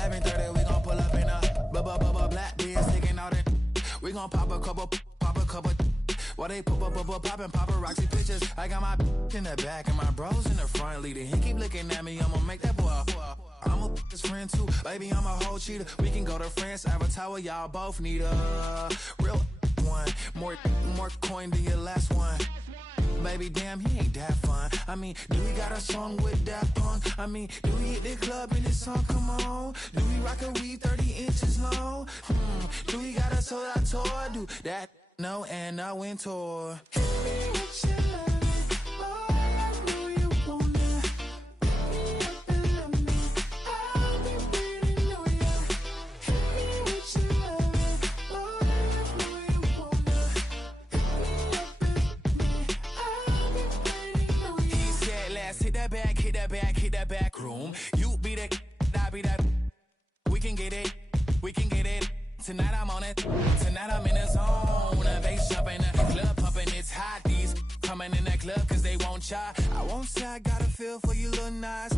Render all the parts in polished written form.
11:30, we gon' pull up in a black beer, sticking out it. We gon' pop a couple. While they poppin' paparazzi pictures. I got my in the back and my bros in the front leading. He keep looking at me, I'ma make that boy. I'm a his friend too, baby, I'm a whole cheater. We can go to France, Avatar, y'all both need a real one. More coin than your last one. Baby, damn, he ain't that fun. I mean, do we got a song with that punk? I mean, do we hit the club in this song? Come on. Do we rock a weed 30 inches long? Do we got a sold out tour? Do that? No, and I went tour. Hit me with your loving, boy, I know you wanna. Pick me up and love me, I'll be waiting on ya. Hit me with your loving, boy, I know you wanna. Pick me up and love me, I'll be waiting on ya. He said, let's hit that back room. You be the, I be that. We can get it. Tonight I'm on it. Tonight I'm in the zone. Bass jumping, the club pumping. It's hot. These coming in that club cause they won't try. I won't say I got a feel for you little nice,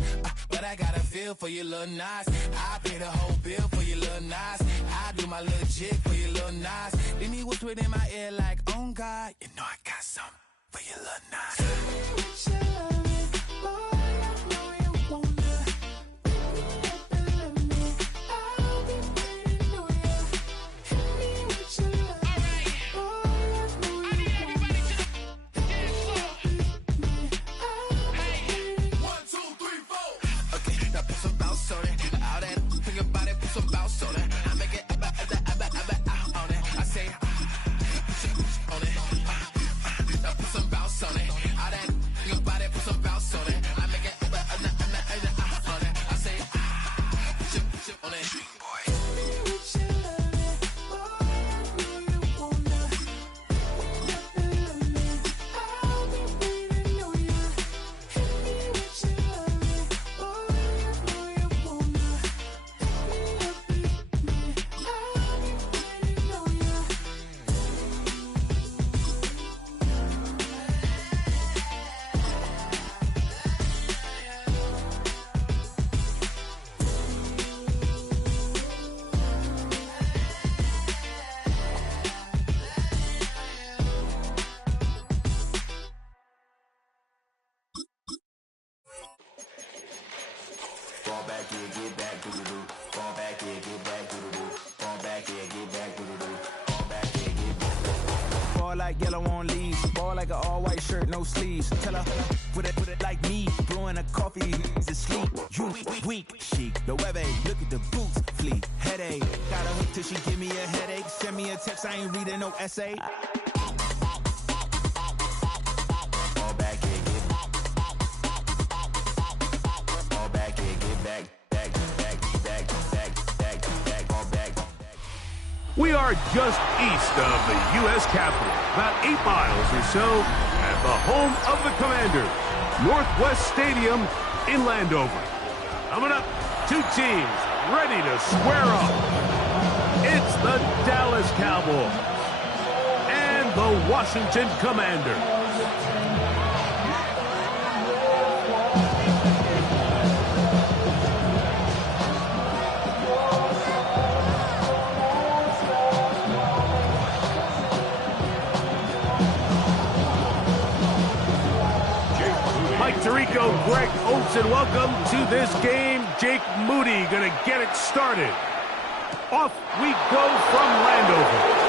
but I got a feel for you little nice. I pay the whole bill for you little nice. I do my little jig for you little nice. Then he whispered in my ear like, oh God, you know I got something for you little nice. Tell me what you loving, boy, I know you wanna. Pick me up and love me, I'll be waiting on ya. Hit me with your loving, boy, I know you wanna. Pick me up and love me, I'll be waiting. 1, 2, 3, 4. Okay, now put some bounce on it. All that think about it, put some bounce on it. I make it on it. I say on it. Now put some bounce on it. All that think about it, put some bounce on it. I make it on it. I say put your on it. Boy. With your loving, boy, I know you wanna. Pick me up and love me, I'll be waiting on ya. Hit me with your loving, boy, I know you wanna. Pick me up and love me, I'll be waiting on ya. Fall back here, get back, doo-doo-doo. Fall back here, get back, doo-doo-doo. Fall back here, get back, doo-doo-doo. Fall back here, get back. Ball like yellow on leaves. Ball like an all-white shirt, no sleeves. Tell her, put it like me. Blowing a coffee, he's asleep. You weak, chic. The webby, look at the boots, fleet. Headache, got a hook till she give me a headache. Send me a text, I ain't reading no essay. Fall back here, get back. Fall back here, get back. Fall back. We are just east of the U.S. Capitol, about 8 miles or so, at the home of the Commanders, Northwest Stadium in Landover. Coming up, 2 teams ready to square up. It's the Dallas Cowboys and the Washington Commanders. Mike Tirico, Greg Oates, and welcome to this game. Jake Moody going to get it started. Off we go from Landover.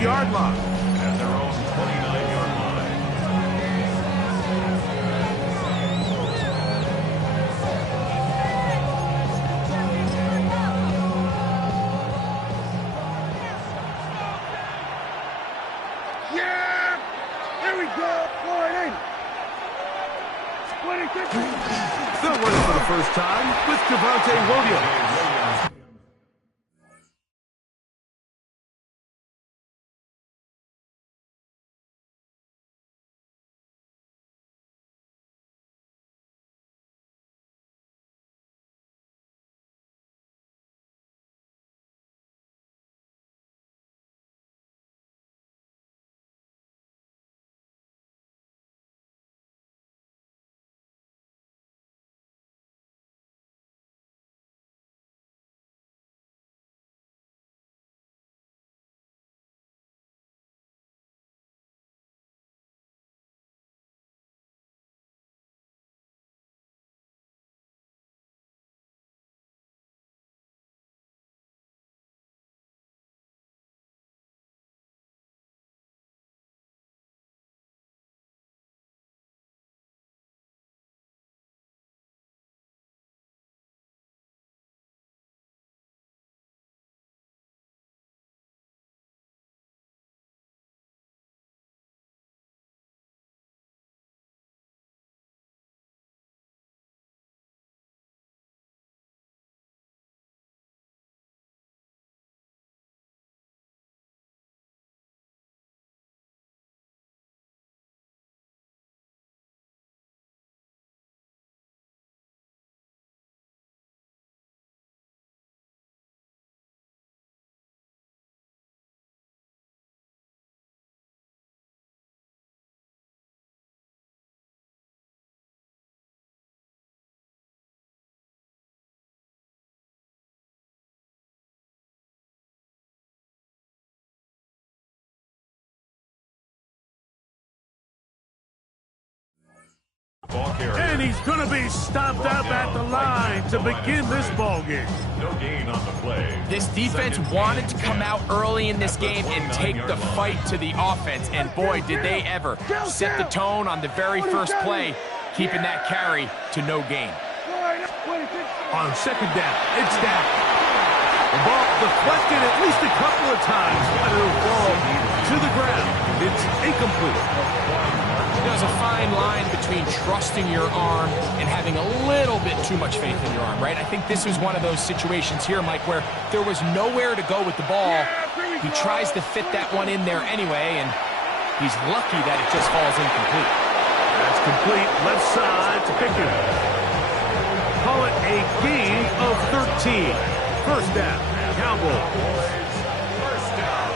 20-yard line. At their own 29-yard line. Yeah! There we go! They'll run it for the first time with Javonte Williams. And he's going to be stopped up at the line to begin this ball game. No gain on the play. This defense wanted to come out early in this game and take the fight to the offense, and boy, did they ever. Set the tone on the very first play, keeping that carry to no gain. On second down, it's down. The ball deflected at least a couple of times, but it'll fall to the ground. It's incomplete. There's a fine line between trusting your arm and having a little bit too much faith in your arm, right? I think this was one of those situations here, Mike, where there was nowhere to go with the ball. He tries to fit that one in there anyway, and he's lucky that it just falls incomplete. That's complete. Left side to Pickens. Call it a gain of 13. First down, Cowboys. First down.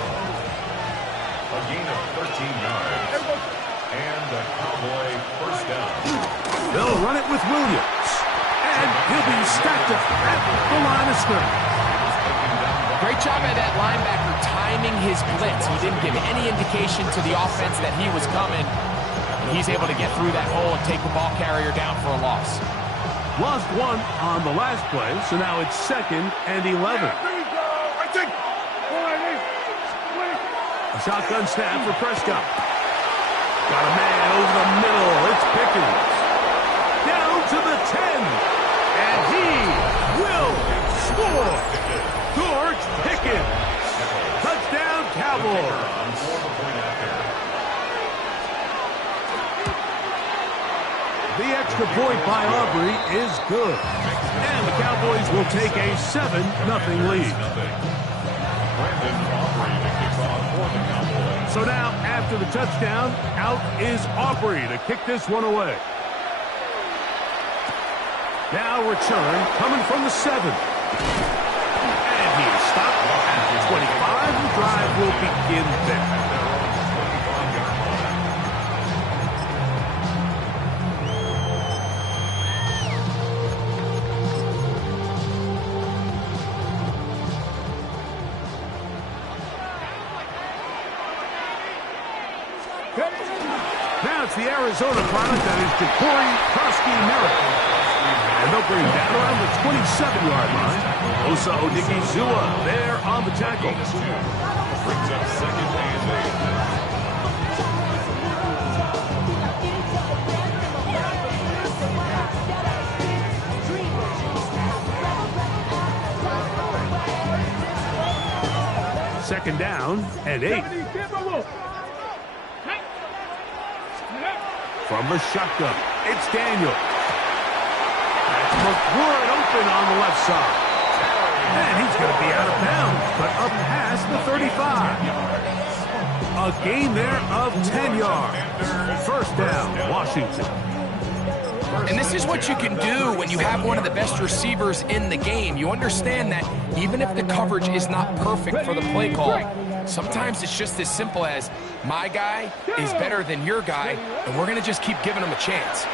A gain of 13 yards. And the Cowboy first down. They'll run it with Williams. And he'll be stacked up at the line of scrimmage. Great job by that linebacker timing his blitz. He didn't give any indication to the offense that he was coming. He's able to get through that hole and take the ball carrier down for a loss. Lost one on the last play, so now it's 2nd and 11. A shotgun snap for Prescott. Got a man over the middle. It's Pickens. Down to the 10. And he will score. George Pickens. Touchdown, Cowboys. The extra point by Aubrey is good. And the Cowboys will take a 7-0 lead. So now, after the touchdown, out is Aubrey to kick this one away. Now return coming from the 7. And he is stopped at the 25. The drive will begin there. Now it's the Arizona product that is Ja'Cory Krosky-Merritt. And they'll bring that around the 27-yard line. Osa Odigizua there on the tackle. Brings up second and 8. Second down and 8. From the shotgun, it's Daniel. That's McWard open on the left side. And he's going to be out of bounds, but up past the 35. A gain there of 10 yards. First down, Washington. And this is what you can do when you have one of the best receivers in the game. You understand that even if the coverage is not perfect for the play call, sometimes it's just as simple as my guy is better than your guy, and we're going to just keep giving him a chance.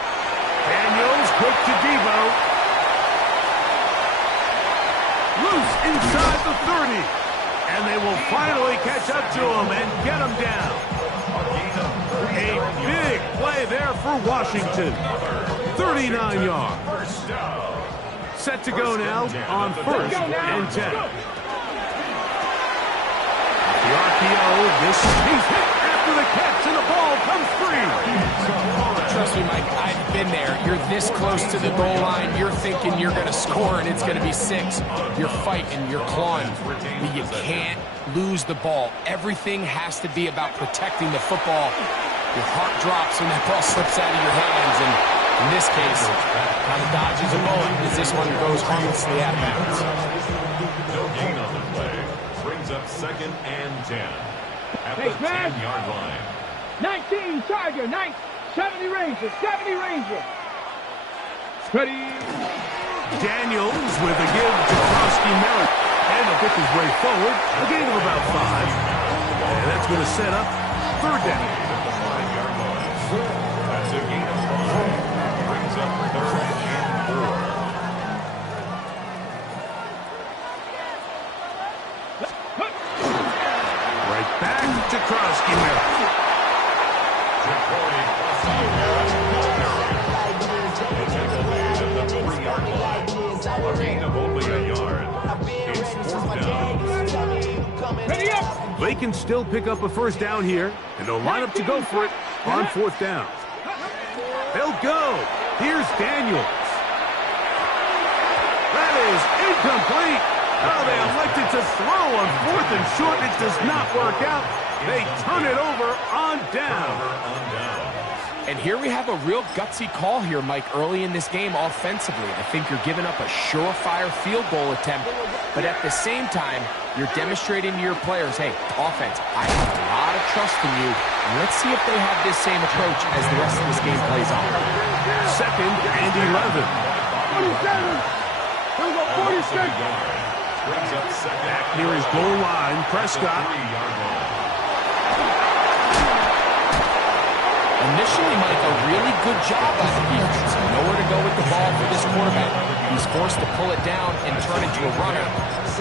Daniels quick to Debo. Loose inside the 30. And they will finally catch up to him and get him down. A big play there for Washington. 39 yards. Set to go now on first and 10. The RPO, he's hit after the catch, and the ball comes free. Trust me, Mike, I've been there. You're this close to the goal line. You're thinking you're going to score, and it's going to be 6. You're fighting. You're clawing. But you can't lose the ball. Everything has to be about protecting the football. Your heart drops when that ball slips out of your hands, and in this case, kind of dodges a bullet as this one goes harmlessly out of bounds. no gain on the play. Brings up second and 10 at the 10-yard line. 19 Tiger, 70 Ranger, 70 Ranger. Ready. Daniels with a give to Krosky Merritt. And he'll pick his way forward. A gain of about 5. And that's going to set up third down. That's a gain of 5. Brings up third and 4. Right back to Krosky Merritt. A gain of only a yard. It's fourth down. Ready up. They can still pick up a first down here, and they'll line up to go for it on fourth down. They'll go. Here's Daniels. That is incomplete. Oh, they elected to throw on fourth and short. It does not work out. They turn it over on down. And here we have a real gutsy call here, Mike, early in this game offensively. I think you're giving up a surefire field goal attempt, but at the same time, you're demonstrating to your players, hey, offense, I have a lot of trust in you. Let's see if they have this same approach as the rest of this game plays on. Second and 11. 46. Back near his goal line, Prescott. Initially, Mike, a really good job by the defense. Nowhere to go with the ball for this quarterback. He's forced to pull it down and turn into a runner.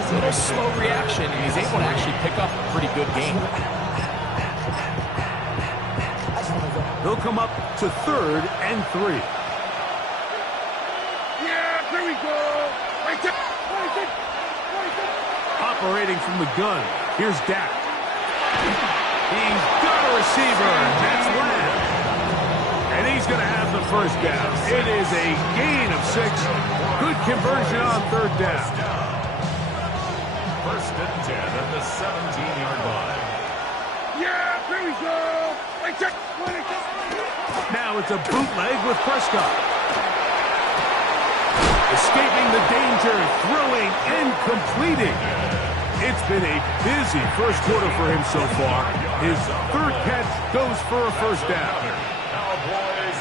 A little slow reaction, and he's able to actually pick up a pretty good game. They'll come up to third and 3. Yeah, here we go. Right there. Operating from the gun, here's Dak. He's got a receiver. That's Lamb. And he's going to have the first down. It is a gain of 6. Good conversion on third down. First and 10 at the 17-yard line. Yeah, here we go. Right there. Now it's a bootleg with Prescott. Escaping the danger, throwing and completing. It's been a busy first quarter for him so far. His third catch goes for a first down. Cowboys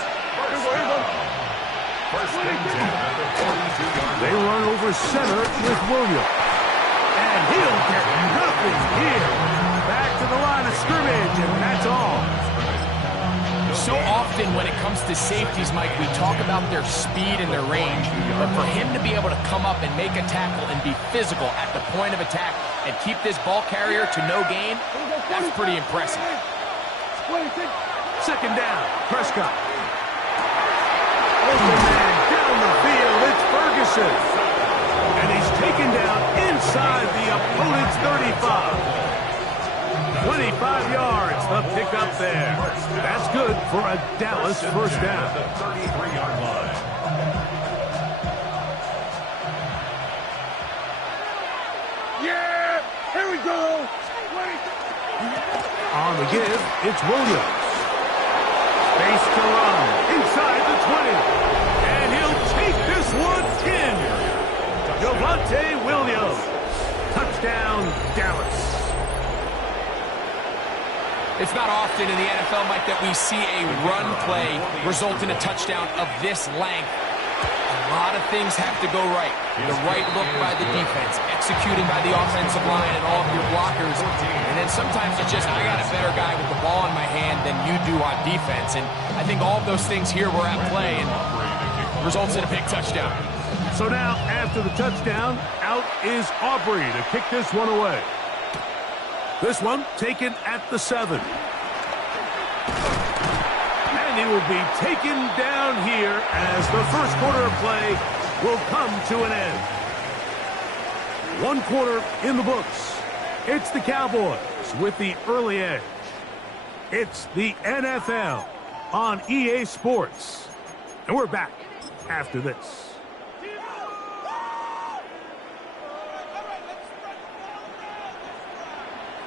first and 10 at the 42-yard line. They run over center with Williams. And he'll get nothing here. Back to the line of scrimmage, and that's all. So often when it comes to safeties, Mike, we talk about their speed and their range. But for him to be able to come up and make a tackle and be physical at the point of attack and keep this ball carrier to no gain, that's pretty impressive. Second down, Prescott. Open man down the field, it's Ferguson. And he's taken down inside the opponent's 35. the pickup there. That's good for a Dallas first down. The 33-yard line. Yeah, here we go. On the give, it's Williams. Space to run inside the 20. And he'll take this one in. Javonte Williams. Touchdown, Dallas. It's not often in the NFL, Mike, that we see a run play result in a touchdown of this length. A lot of things have to go right. The right look by the defense, executing by the offensive line and all of your blockers. And then sometimes it's just, I got a better guy with the ball in my hand than you do on defense. And I think all of those things here were at play and results in a big touchdown. So now, after the touchdown, out is Aubrey to kick this one away. This one taken at the 7. And he will be taken down here as the first quarter of play will come to an end. 1 quarter in the books. It's the Cowboys with the early edge. It's the NFL on EA Sports. And we're back after this.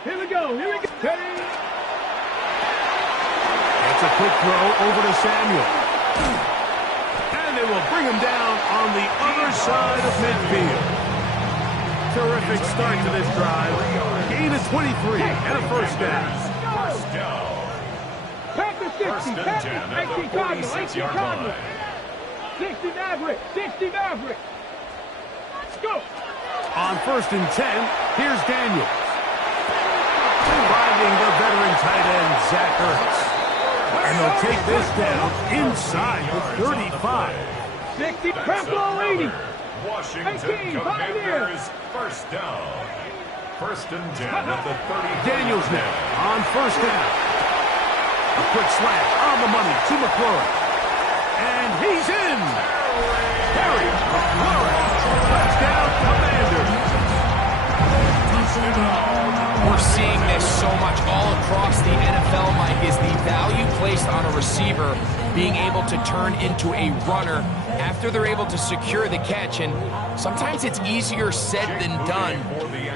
Here we go. Here we go. Hey. It's a quick throw over to Samuel. And they will bring him down on the other side of midfield. Terrific start to this drive. Gain of 23 and a first down. First down. Pack the 60. First and Pack 10 the at the 46-yard line. 60 Maverick. 60 Maverick. Let's go. On first and 10, here's Daniel. Finding the veteran tight end, Zach Ertz. And they'll take this down inside the 35. 60, Purple 80. Washington 18, Commanders, first down. First and 10 at the 30. Daniels now on first down. A quick slant on the money to McLaurin. And he's in. Terry McLaurin. Touchdown, Commanders. We're seeing this so much all across the NFL, Mike, is the value placed on a receiver being able to turn into a runner after they're able to secure the catch. And sometimes it's easier said than done.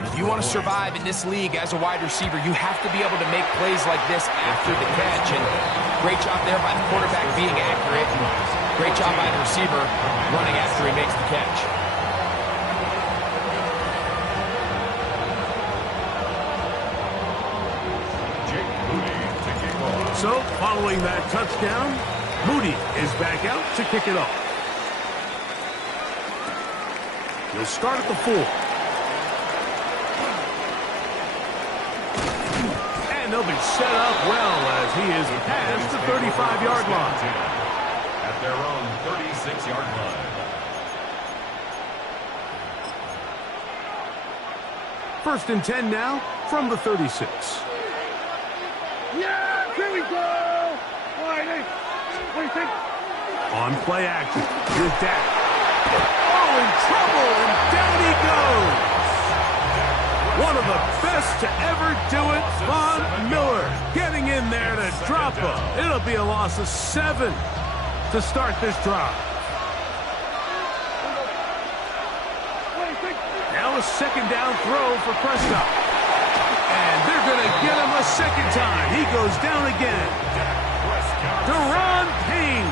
If you want to survive in this league as a wide receiver, you have to be able to make plays like this after the catch. And great job there by the quarterback being accurate. And great job by the receiver running after he makes the catch. So, following that touchdown, Moody is back out to kick it off. He'll start at the 4. And they'll be set up well as he is past the 35-yard line. At their own 36-yard line. First and 10 now from the 36. Yeah, here we go. Whitey. What do you think? On play action, here's Dak. Oh, in trouble, and down he goes. One of the best to ever do it, Von Miller, getting in there to drop him. It'll be a loss of 7 to start this drive. What do you think? Now a second down throw for Prescott. And they're going to get him a second time. He goes down again. Deron Payne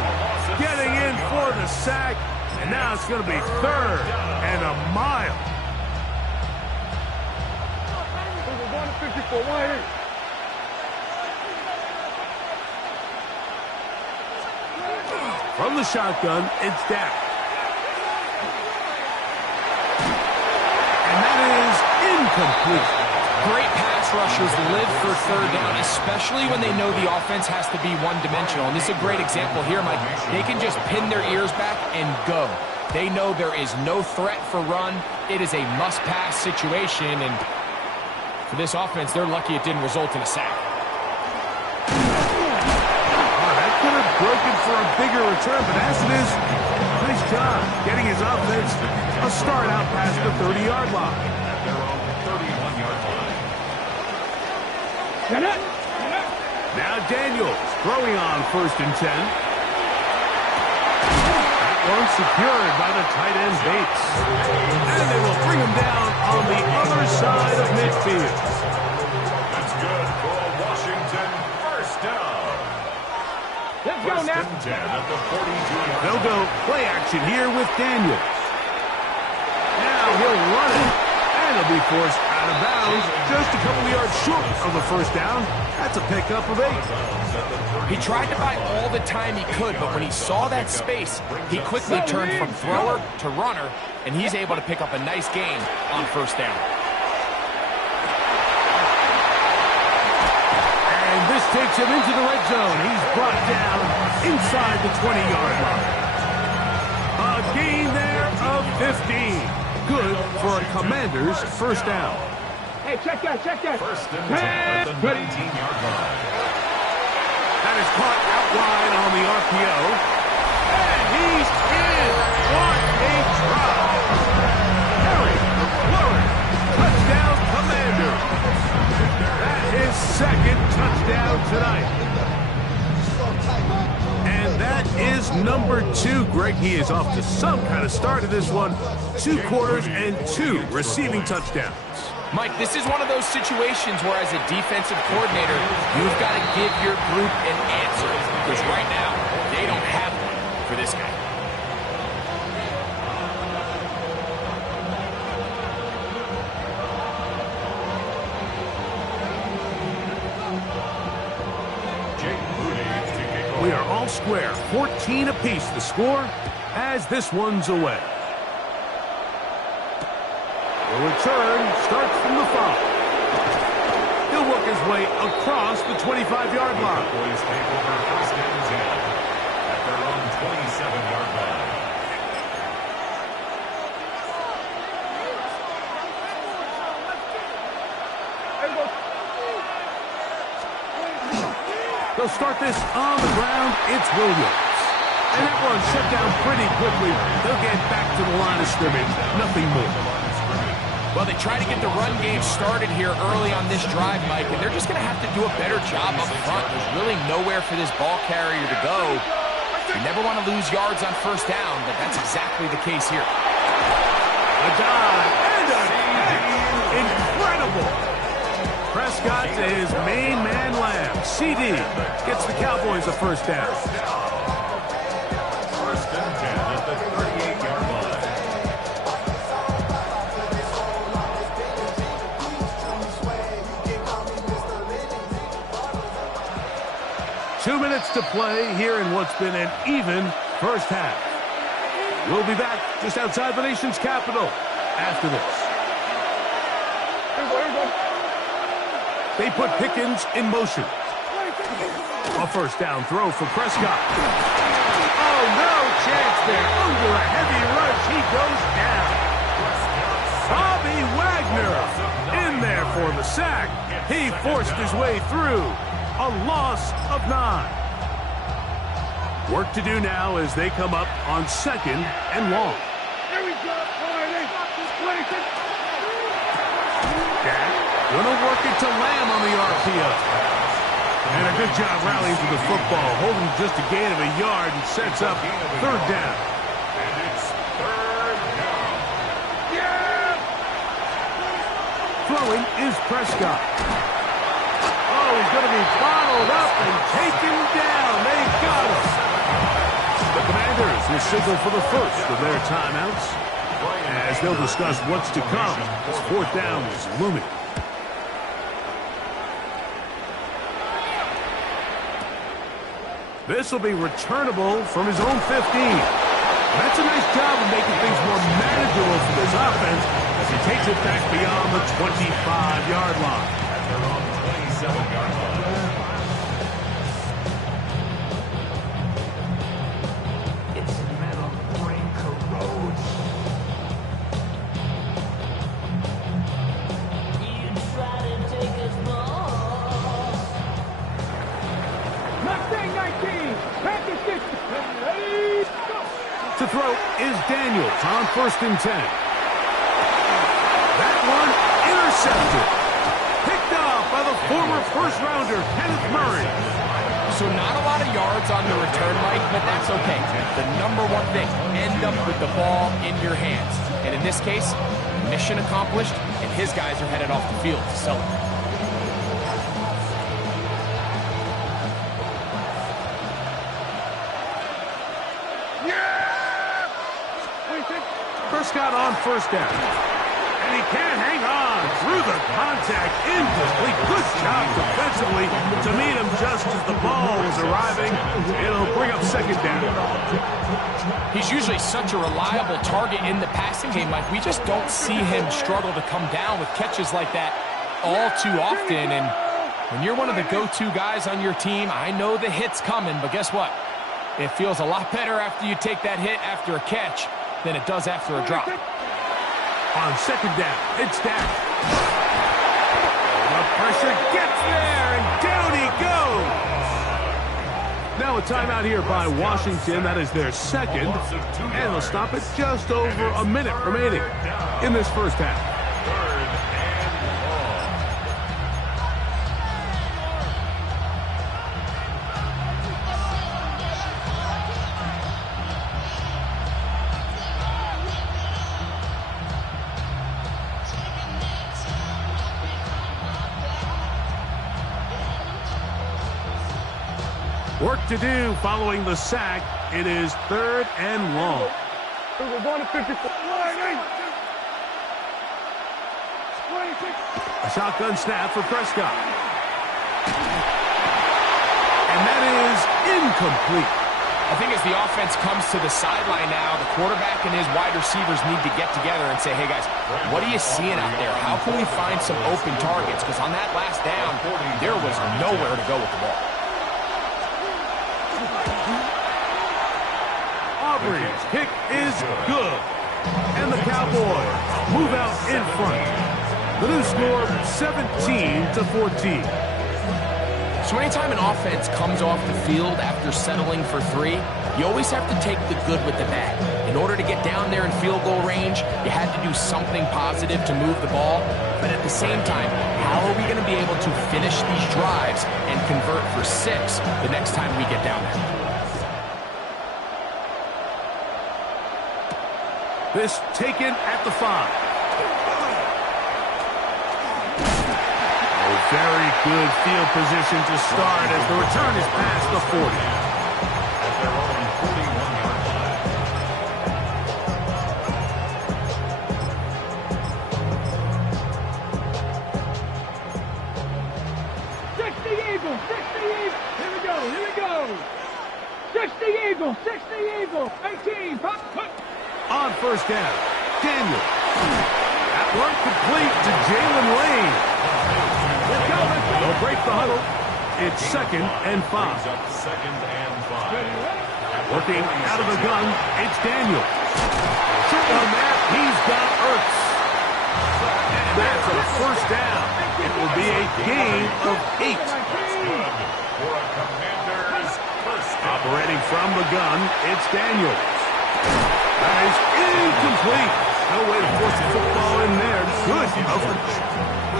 getting in for the sack. And now it's going to be 3rd and a mile. This is 154 Whitey. From the shotgun, it's Dak. And that is incomplete. Great pass rushers live for 3rd down, especially when they know the offense has to be one-dimensional. And this is a great example here, Mike. They can just pin their ears back and go. They know there is no threat for run. It is a must-pass situation, and for this offense, they're lucky it didn't result in a sack. That could have broken for a bigger return, but as it is, nice job getting his offense a start out past the 30-yard line. At their own 31-yard line. Get it. Now Daniels throwing on 1st and 10. That one secured by the tight end Bates. And they will bring him down on the other side of midfield. That's good for a Washington first down. Let's go First now. and 10 at the 42-yard They'll go play action here with Daniels. Now he'll run it. And he'll be forced out of bounds just a couple of yards short of the first down. That's a pickup of 8. He tried to buy all the time he could, but when he saw that space, he quickly turned from thrower to runner, and he's able to pick up a nice gain on first down. And this takes him into the red zone. He's brought down inside the 20-yard line. A gain there of 15. Good for a Commander's first down. Hey, check that, check that. First and 10 at the 19-yard line. That is caught out wide on the RPO. And he's in. What a drive. Harry McLaurin. Touchdown, Commander. That is second touchdown tonight. And that is number 2. Greg, he is off to some kind of start of this one. 2 quarters and 2 receiving touchdowns. Mike, this is one of those situations where as a defensive coordinator, you've got to give your group an answer. Because right now, they don't have one for this guy. We are all square. 14 apiece the score as this one's away. The return starts from the 5. He'll work his way across the 25-yard line. Boys take over first and 10 at their own 27-yard line. They'll start this on the ground. It's Williams. And that one shut down pretty quickly. They'll get back to the line of scrimmage. Nothing more. Well, they try to get the run game started here early on this drive, Mike, and they're just going to have to do a better job up front. There's really nowhere for this ball carrier to go. You never want to lose yards on first down, but that's exactly the case here. A dive and a catch. Incredible. Prescott to his main man Lamb. CD gets the Cowboys a first down. First and 10 at the 38-yard line. 2 minutes to play here in what's been an even first half. We'll be back just outside the nation's capital after this. They put Pickens in motion. A first down throw for Prescott. Oh, no chance there. Under a heavy rush, he goes down. Bobby Wagner in there for the sack. He forced his way through. A loss of 9. Work to do now as they come up on 2nd and long. Here we go. Dak gonna work it to Lamb on the RPO. And a good job rallying to the football, holding just a gain of a yard and sets up 3rd down. And it's 3rd down. Throwing is Prescott. Oh, he's going to be followed up and taken down. They got him. The Commanders will signal for the first of their timeouts as they'll discuss what's to come as 4th down is looming. This will be returnable from his own 15. That's a nice job of making things more manageable for this offense as he takes it back beyond the 25-yard line. At their own 27-yard line. Its metal brain corrodes. You try to take us more. Mustang 19. Package 50. Ready, go. To throw is Daniels on 1st and 10. That one intercepted. Picked up by of the former first-rounder, Kenneth Murray. So not a lot of yards on the return, Mike, but that's okay. The number one thing, end up with the ball in your hands. And in this case, mission accomplished, and his guys are headed off the field to celebrate. Prescott on first down. And he can't hang on through the contact. Incomplete. Good job defensively to meet him just as the ball was arriving. It'll bring up second down. He's usually such a reliable target in the passing game. Like, we just don't see him struggle to come down with catches like that all too often. And when you're one of the go-to guys on your team, I know the hit's coming, but guess what? It feels a lot better after you take that hit after a catch than it does after a drop. On second down, it's Dak. The pressure gets there, and down he goes. Now a timeout here by Washington. That is their second, and they'll stop it just over a minute remaining in this first half. Work to do following the sack. It is third and long. We're going to 54. A shotgun snap for Prescott. And that is incomplete. I think as the offense comes to the sideline now, the quarterback and his wide receivers need to get together and say, hey, guys, what are you seeing out there? How can we find some open targets? Because on that last down, there was nowhere to go with the ball. Auburn's kick is good. And the Cowboys move out in front. The new score, 17-14. So anytime an offense comes off the field after settling for 3, you always have to take the good with the bad. In order to get down there in field goal range, you had to do something positive to move the ball. But at the same time, how are we going to be able to finish these drives and convert for 6 the next time we get down there? This taken at the 5. A very good field position to start as the return is past the 40. At their own 41-yard line. 60 Eagles, 60 Eagles. Here we go, here we go. 60 Eagles, 60 Eagles. 18, pop. On first down, Daniel. That one complete to Jalen Lane. They'll break the huddle. It's second and 5. Second and 5. Working out of the gun, it's Daniel. On that, he's got Ertz. And that's a first down. It will be a gain of 8. For a Commander's first down. Operating from the gun, it's Daniel. That is incomplete. No way to force the football in there. Good coverage.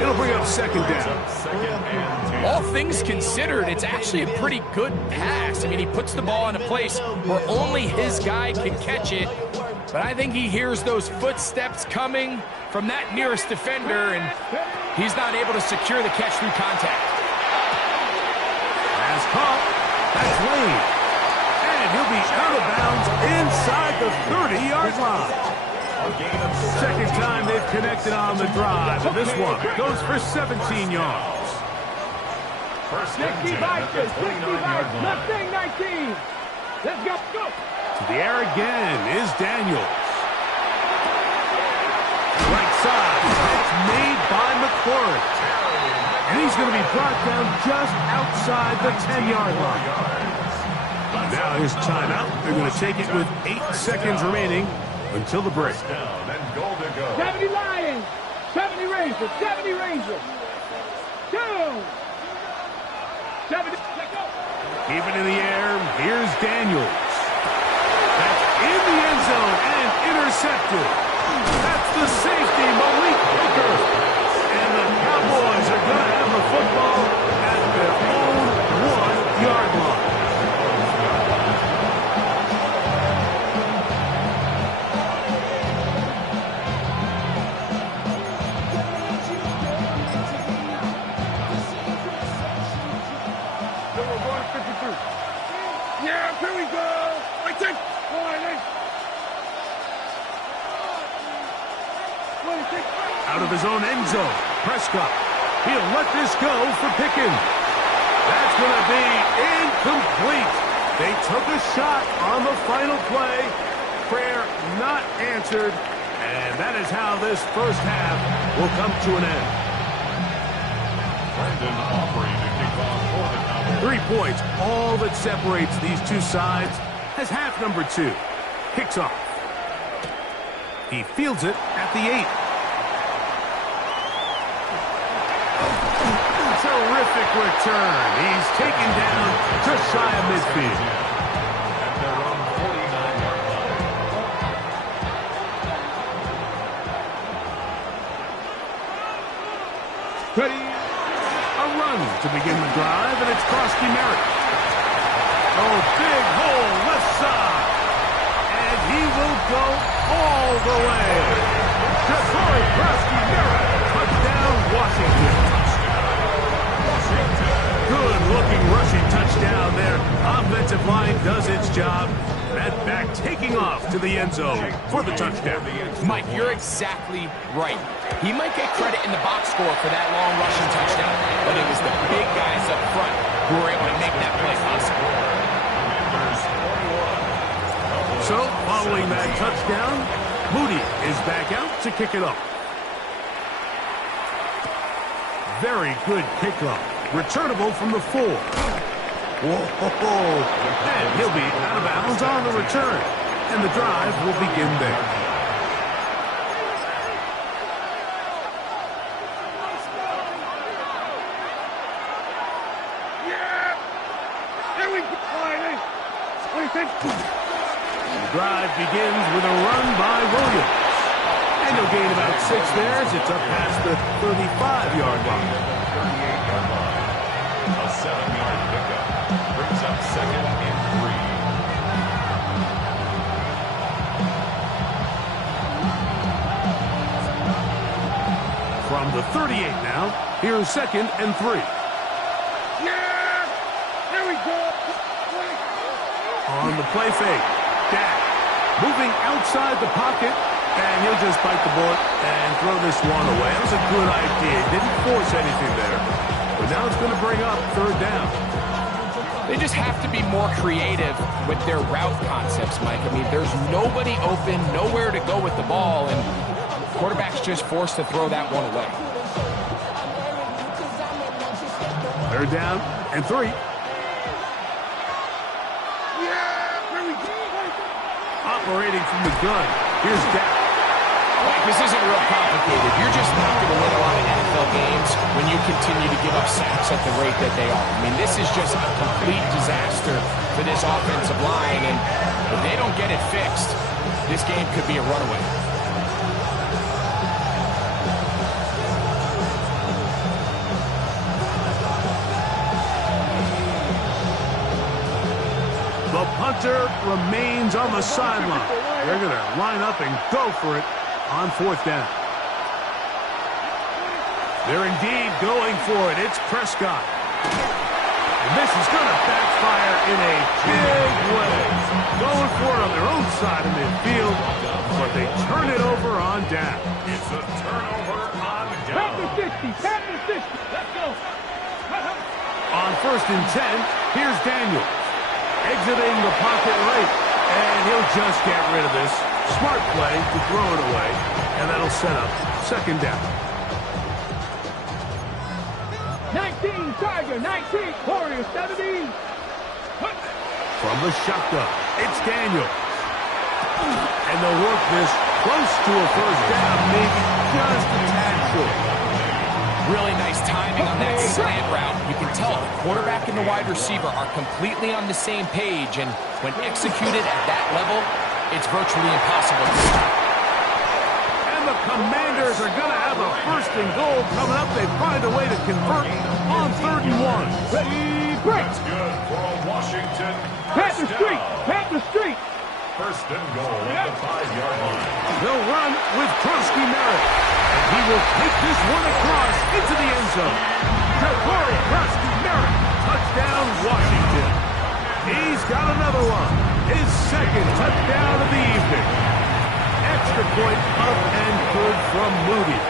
It'll bring up second down. Second and 10. All things considered, it's actually a pretty good pass. I mean, he puts the ball in a place where only his guy can catch it. But I think he hears those footsteps coming from that nearest defender, and he's not able to secure the catch through contact. As caught, that's Lane. And he'll be out of bounds inside the 30-yard line. Second time they've connected on the drive, and this one goes for 17 yards. First 60 and 10 by at the 29-yard line. Left thing, 19. Let's go. Go. To the air again is Daniels. Right side, it's made by McLaurin. And he's going to be brought down just outside the 10-yard line. Now his timeout. They're going to take it with 8 seconds remaining until the break. Down and goal to go. 70 Lions. 70 Rangers. 70 Rangers. 2. 70. Let's go. Keep it in the air. Here's Daniels. That's in the end zone and intercepted. That's the safety, Malik Hooker. And the Cowboys are going to have the football football at their own 1-yard line. We're going to 53. Yeah, here we go. Right there. 26. Out of his own end zone, Prescott. He'll let this go for Pickens. That's going to be incomplete. They took a shot on the final play. Prayer not answered. And that is how this first half will come to an end. Brendan offering to kick off for the Cowboys. 3 points, all that separates these two sides, as half number 2 kicks off. He fields it at the 8. Terrific return. He's taken down just shy of midfield. At their own 49-yard line. Ready? A run to begin the drive, and it's Krosky Merritt. Oh, big hole left side. And he will go all the way. Ja'Cory Krosky Merritt. Touchdown, Washington. Good-looking rushing touchdown there. Offensive line does its job. That back taking off to the end zone for the touchdown. Mike, you're exactly right. He might get credit in the box score for that long rushing touchdown, but it was the big guys up front who were able to make that play possible. So, following that touchdown, Moody is back out to kick it off. Very good kickoff. Returnable from the 4. Whoa. And he'll be out of bounds on the return. And the drive will begin there. Yeah. Here we go. 26. The drive begins with a run by Williams. And he'll gain about 6 there as it's up past the 35-yard line. 38-yard line. A 7-yard pickup. Brings up 2nd and 3. From the 38 now, here's 2nd and 3. Yeah. Here we go. On the play fake, Dak moving outside the pocket, and he'll just bite the bullet and throw this one away. That was a good idea. Didn't force anything there. But now it's going to bring up 3rd down. They just have to be more creative with their route concepts, Mike. I mean, there's nobody open, nowhere to go with the ball, and quarterback's just forced to throw that one away. 3rd down and 3. Operating from the gun. Here's Dak. Mike, this isn't real complicated. You're just not going to win a lot of NFL games when you continue to give up sacks at the rate that they are. I mean, this is just a complete disaster for this offensive line, and if they don't get it fixed, this game could be a runaway. The punter remains on the sideline. They're going to line up and go for it on 4th down. They're indeed going for it. It's Prescott. And this is going to backfire in a big way. Going for it on their own side of midfield, but they turn it over on down. It's a turnover on down. Tap the 60. Tap the 60. Let's go. On 1st and 10, here's Daniel. Exiting the pocket right, and he'll just get rid of this. Smart play to throw it away, and that'll set up 2nd down. 19, Tiger, 19, Warrior, 17. From the shotgun, it's Daniel. And they'll work this close to a 1st down, maybe just a tad short. Really nice timing on that slant route. You can tell the quarterback and the wide receiver are completely on the same page, and when executed at that level, it's virtually impossible to stop. And the Commanders are going to have a first and goal coming up. They find a way to convert on 3rd and 1. Ready, break. That's good for a Washington Panther first Street, down. Panther Street. First and goal at the 5-yard line. They'll run with Krusky Merritt. And he will take this one across into the end zone. Jabari Krusky Merritt. Touchdown, Washington. He's got another one. His second touchdown of the evening. Extra point up and good from Moody.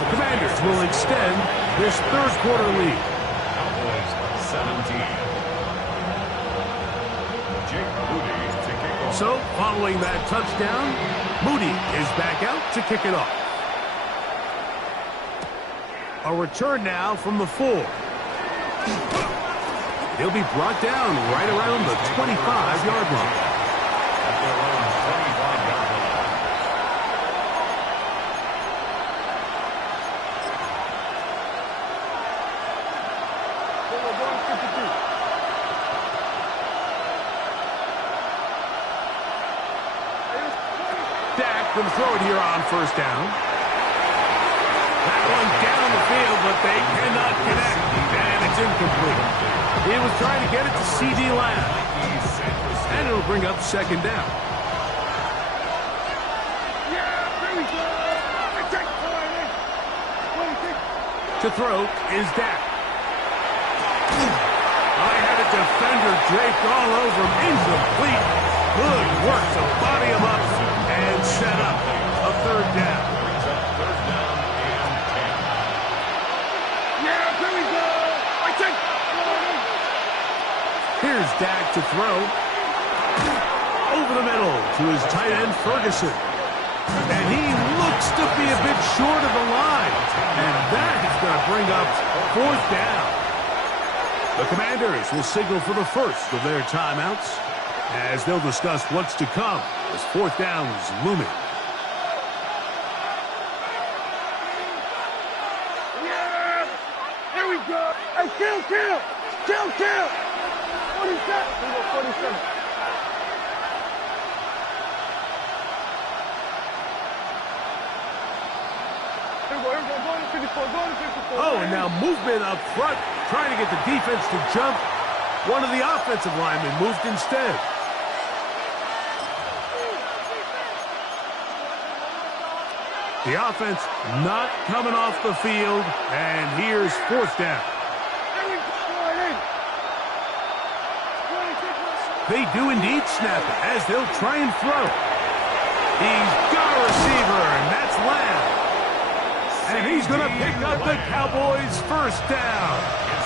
The Commanders will extend this third quarter lead. Cowboys 17. Jake Moody to kick off. So, following that touchdown, Moody is back out to kick it off. A return now from the 4. He'll be brought down right around the 25-yard line. At their own 25-yard line. Dak can throw it here on first down. That one down the field, but they cannot connect. And it's incomplete. He was trying to get it to C.D. Lamb. And it'll bring up second down. To throw is Dak. I had a defender draped all over him. Incomplete. Good work to body him up and set up a third down. Brings up third down and 10. Here's Dak to throw. Over the middle to his tight end, Ferguson. And he looks to be a bit short of the line. And that is going to bring up fourth down. The Commanders will signal for the first of their timeouts as they'll discuss what's to come as fourth down is looming. Here we go. Hey, kill. 47. Oh, and now movement up front, trying to get the defense to jump. One of the offensive linemen moved instead. The offense not coming off the field, and here's fourth down. They do indeed snap it as they'll try and throw. He's got a receiver, and that's Lamb. And he's going to pick up the Cowboys' first down.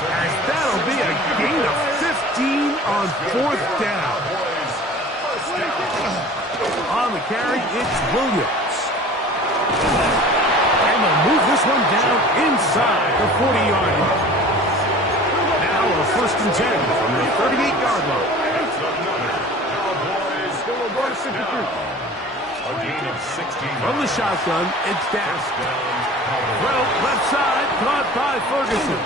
And that'll be a gain of 15 on fourth down. On the carry, it's Williams. And they'll move this one down inside the 40-yard line. Now a first and 10 from the 38-yard line. Cowboys first down. A gain of 16. From the shotgun, it's Dak. Well, left side, caught by Ferguson.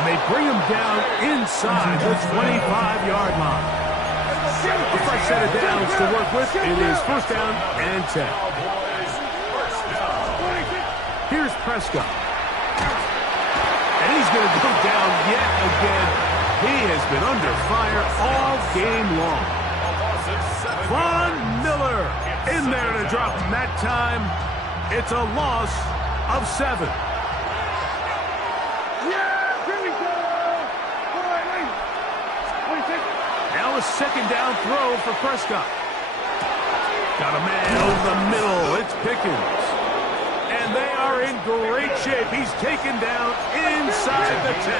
And they bring him down inside the 25-yard line. A fresh set of downs to work with. It is first down and 10. Here's Prescott. And he's going to go down yet again. He has been under fire all game long. Von Miller in there to drop him that time. It's a loss of 7. Now a second down throw for Prescott. Got a man over the middle. It's Pickens. And they are in great shape. He's taken down inside the 10.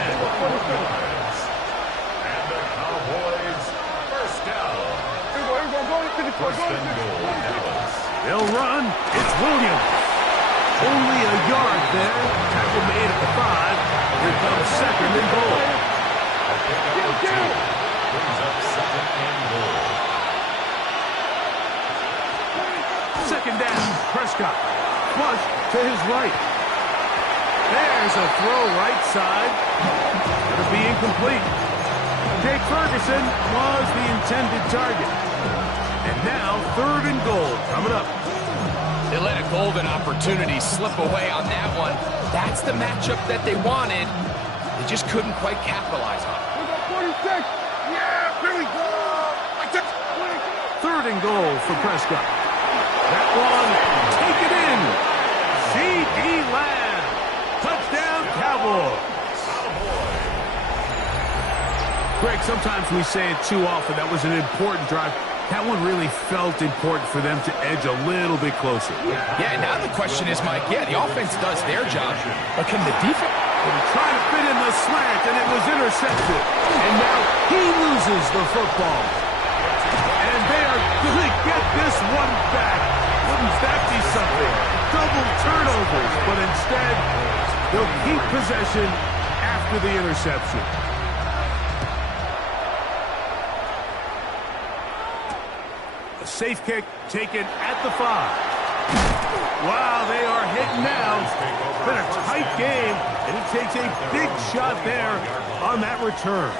And the Cowboys first down. First and goal, Dallas. They'll run. It's Williams. Only a yard there. Tackle made at the 5. Here comes second and goal. Brings up second and goal. Second down. Prescott. Flush to his right. There's a throw right side. It'll be incomplete. Jake Ferguson was the intended target. And now, third and goal coming up. They let a golden opportunity slip away on that one. That's the matchup that they wanted. They just couldn't quite capitalize on it. 46. Yeah, here we go. 3rd and goal for Prescott. That one, take it in. C.D. Lamb. Touchdown, Cowboys. Greg, sometimes we say it too often. That was an important drive. That one really felt important for them to edge a little bit closer. Yeah, now the question is, Mike, the offense does their job, but can the defense... Trying to fit in the slant, and it was intercepted. And now he loses the football. And they are going to get this one back. Wouldn't that be something? Double turnovers, but instead, they'll keep possession after the interception. A safe kick taken at the 5. Wow, they are hitting now. It's been a tight game, and he takes a big shot there on that return.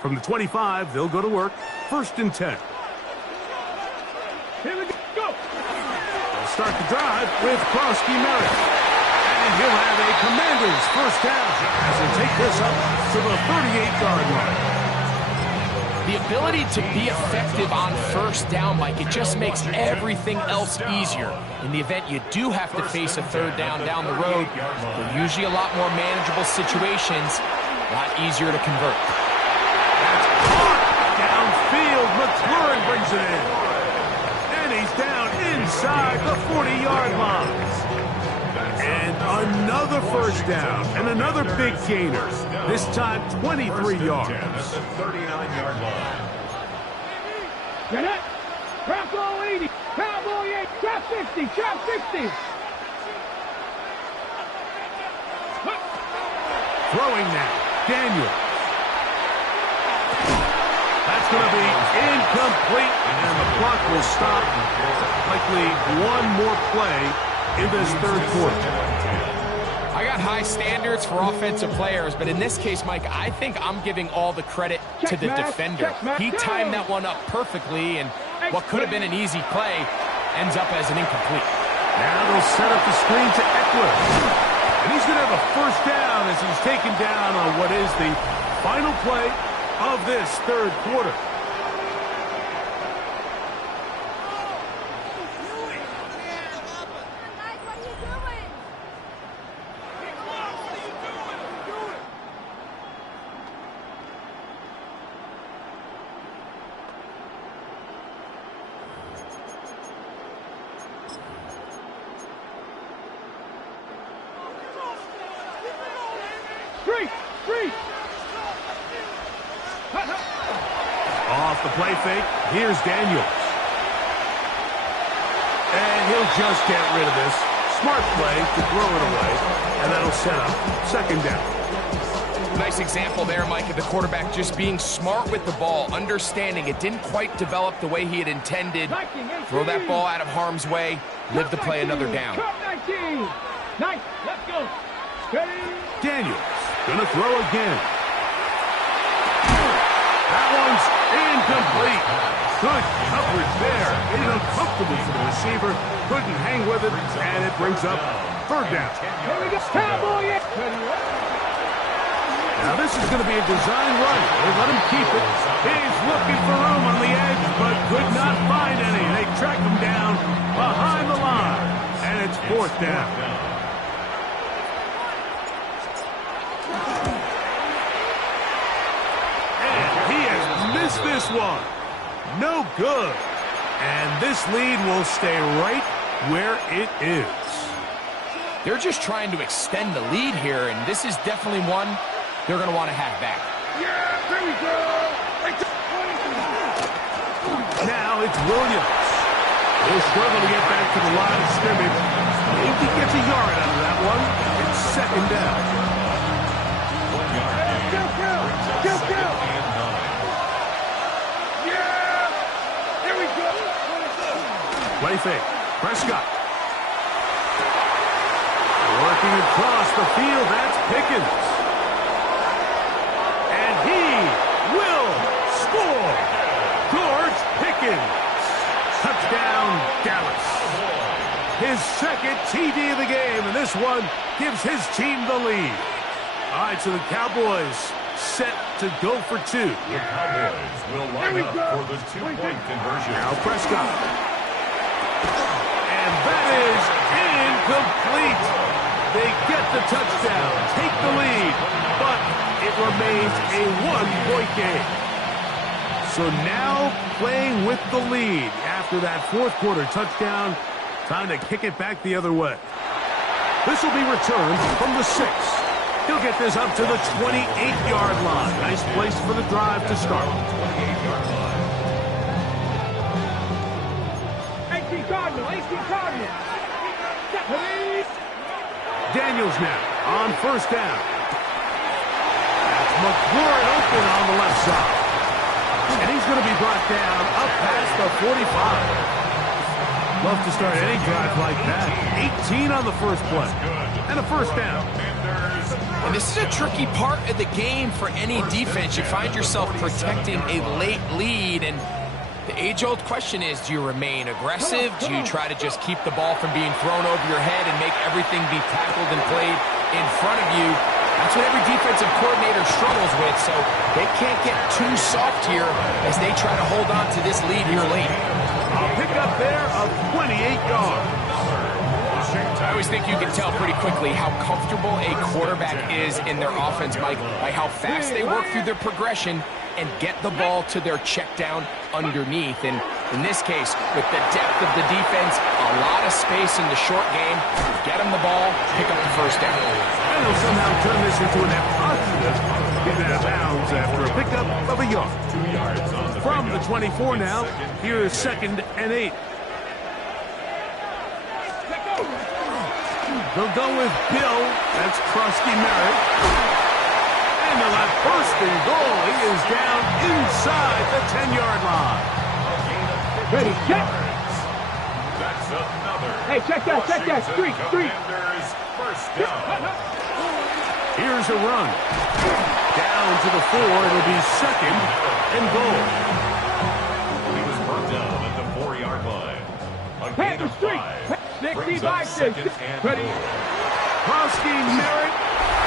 From the 25, they'll go to work. 1st and 10. Here we go. They'll start the drive with Krosky Merritt. And he'll have a Commanders 1st down as they take this up to the 38-yard line. The ability to be effective on 1st down, Mike, it just makes everything else easier. In the event you do have to face a 3rd down the road, they're usually a lot more manageable situations, a lot easier to convert. That's caught downfield. McLaurin brings it in. And he's down inside the 40-yard line. And another 1st down, and another big gainer. This time, 23 yards. At the 39-yard line. Get it. Cowboy 80. Cowboy 8. Trap 60. Trap 60. Throwing now. Daniel. That's going to be incomplete, and the clock will stop. Likely one more play in this 3rd quarter. I got high standards for offensive players, but in this case, Mike, I think I'm giving all the credit to the defender. He timed that one up perfectly, and what could have been an easy play ends up as an incomplete. Now they'll set up the screen to Eckler. And he's going to have a 1st down as he's taken down on what is the final play of this 3rd quarter. Off the play fake, here's Daniels. And he'll just get rid of this. Smart play to throw it away, and that'll set up 2nd down. Nice example there, Mike, of the quarterback just being smart with the ball, understanding it didn't quite develop the way he had intended. Throw that ball out of harm's way, live to play another down. 19. Nice, let's go. Daniels gonna throw again. That one's incomplete. Good coverage there. It is uncomfortable for the receiver. Couldn't hang with it, and it brings up 3rd down. Here we go. Cowboy. Now this is going to be a design run. They let him keep it. He's looking for room on the edge, but could not find any. They track him down behind the line, and it's 4th down. Missed this one. No good. And this lead will stay right where it is. They're just trying to extend the lead here, and this is definitely one they're going to want to have back. Yeah, here we go. Now it's Williams. He'll struggle to get back to the line of scrimmage. If he gets a yard out of that one, it's 2nd down. 1 yard gain. Play fake. Prescott. Working across the field. That's Pickens. his second TD of the game, and this one gives his team the lead. All right, so the Cowboys set to go for two. The Cowboys will line up for the two-point conversion. Now Prescott. And that is incomplete. They get the touchdown, take the lead, but it remains a one-point game. So now playing with the lead after that fourth quarter touchdown, time to kick it back the other way. This will be returned from the 6. He'll get this up to the 28-yard line. Nice place for the drive to start. 18 Cardinal, 18 Cardinal. Daniels now on first down. That's McLaurin open on the left side. And he's going to be brought down up past the 45. Love to start any drive like that. 18 on the first play. And a first down. And this is a tricky part of the game for any defense. You find yourself protecting a late lead, and the age-old question is, do you remain aggressive? Do you try to just keep the ball from being thrown over your head and make everything be tackled and played in front of you? That's what every defensive coordinator struggles with, so they can't get too soft here as they try to hold on to this lead here late. A pickup there of 28 yards. I always think you can tell pretty quickly how comfortable a quarterback is in their offense, Mike, by how fast they work through their progression and get the ball to their check down underneath. And in this case, with the depth of the defense, a lot of space in the short game, get them the ball, pick up the first down. And they'll somehow turn this into an positive. Get out of bounds after a pickup of a yard. 2 yards on the From the 24 now, here is 2nd and 8. They'll go with Bill. That's Krusky Merritt. And they'll have first and goal. He is down inside the 10-yard line. Ready, check. That's another. Hey, check that. Streak. Commanders first down. Here's a run. Down to the 4. It'll be 2nd and goal. He was brought down at the 4-yard line. A gain of 5. 65, 2nd and ready. goal. Krusky Merritt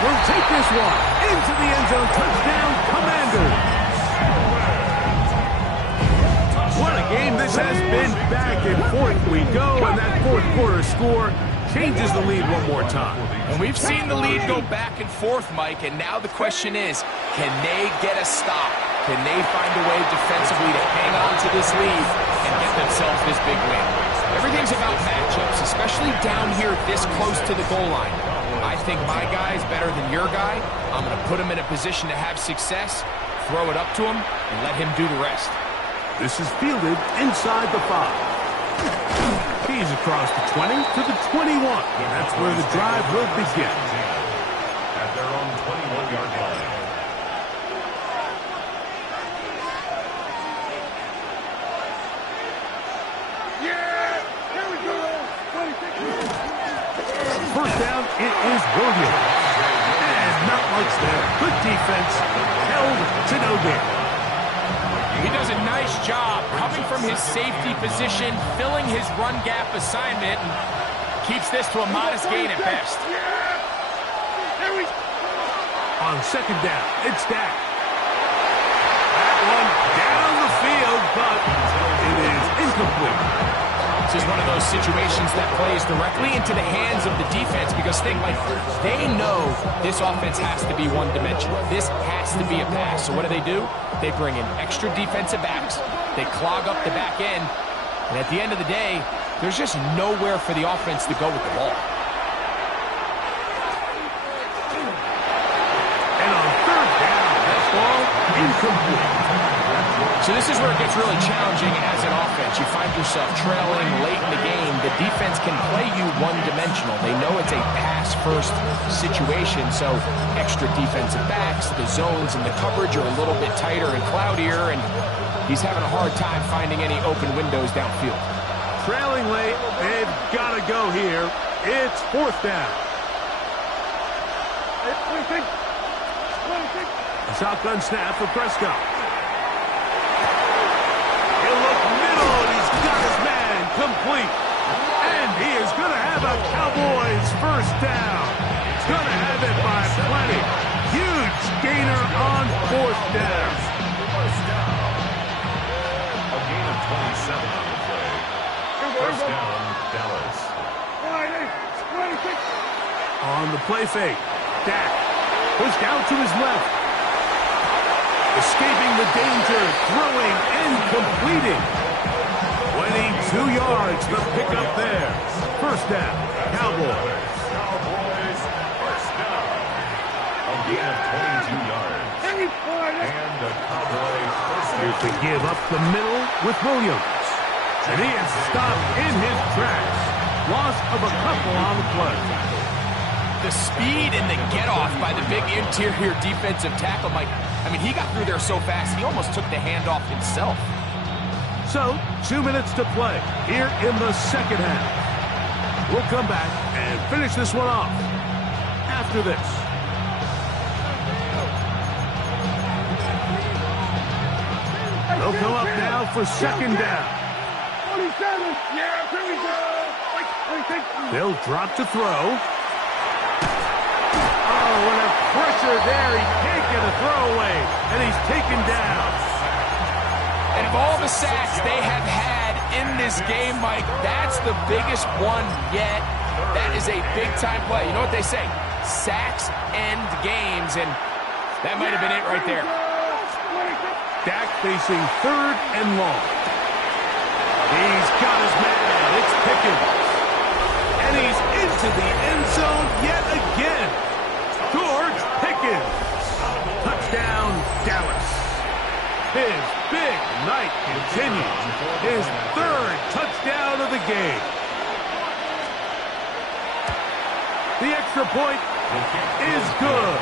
will take this one into the end zone. Touchdown, Commanders. What a game this has been. Back and forth we go, and that fourth quarter score changes the lead one more time. And we've seen the lead go back and forth, Mike, and now the question is, can they get a stop? Can they find a way defensively to hang on to this lead and get themselves this big win? Everything's about matchups, especially down here this close to the goal line. I think my guy is better than your guy. I'm going to put him in a position to have success, throw it up to him, and let him do the rest. This is fielded inside the 5. He's across the 20 to the 21. That's where the drive will begin. At their own 21-yard line. First down, it is Williams. And not much there. Good defense, held to no gain. He does a nice job coming from his safety position, filling his run gap assignment, and keeps this to a modest gain at best. On 2nd down, it's Dak. That one down the field, but it is incomplete. This is one of those situations that plays directly into the hands of the defense because they know this offense has to be one-dimensional. This has to be a pass. So what do? They bring in extra defensive backs. They clog up the back end. And at the end of the day, there's just nowhere for the offense to go with the ball. And on 3rd down, that ball incomplete. So this is where it gets really challenging as an offense. You find yourself trailing late in the game. The defense can play you one-dimensional. They know it's a pass-first situation, so extra defensive backs, the zones and the coverage are a little bit tighter and cloudier, and he's having a hard time finding any open windows downfield. Trailing late, they've got to go here. It's 4th down. A shotgun snap for Prescott. He'll look middle, and he's got his man complete. And he is going to have a Cowboys first down. He's going to have it by plenty. Huge gainer on fourth down. First down. A gain of 27 on the play. First down, Dallas. On the play fake, Dak pushed out to his left. Escaping the danger, throwing and completing. 22 yards, the pickup there. First down, Cowboys. Cowboys, first down. A gain of 22 yards. And the Cowboys first down. Here's to give up the middle with Williams. And he is stopped in his tracks. Loss of a couple on the play. The speed and the get-off by the big interior defensive tackle, Mike. I mean, he got through there so fast, he almost took the handoff himself. So, 2 minutes to play here in the second half. We'll come back and finish this one off after this. They'll come up now for second down. 27. Yeah, here we go. They'll drop to throw. Oh, what a pressure there. He can't get a throwaway, and he's taken down. And of all the sacks they have had in this game, Mike, that's the biggest one yet. That is a big-time play. You know what they say? Sacks end games, and that might have been it right there. Dak facing third and long. He's got his man. It's Pickens. And he's into the end zone yet again. George Pickens. Touchdown, Dallas. His big night continues. His third touchdown of the game. The extra point is good.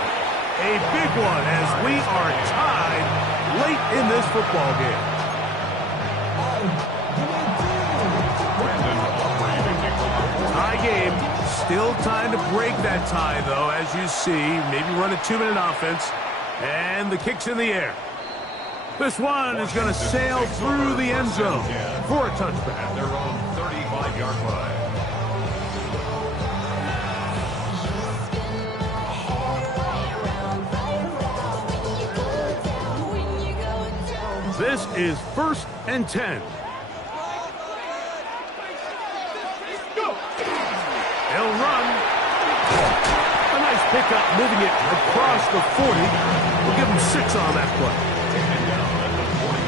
A big one as we are tied late in this football game. Tie game. Still time to break that tie, though, as you see. Maybe run a 2-minute offense. And the kick's in the air. This one is going to sail through the end zone for a touchback. At their own 35-yard line. This is 1st and 10. He'll run. A nice pickup, moving it across the 40. We'll give him 6 on that play. Taken down at the 41.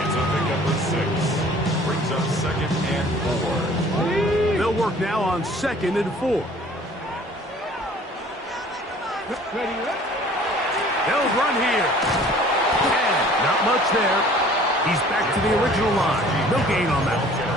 It's a pickup for 6. Brings up 2nd and 4. They'll work now on 2nd and 4. They'll run here. And not much there. He's back to the original line. No gain on that one.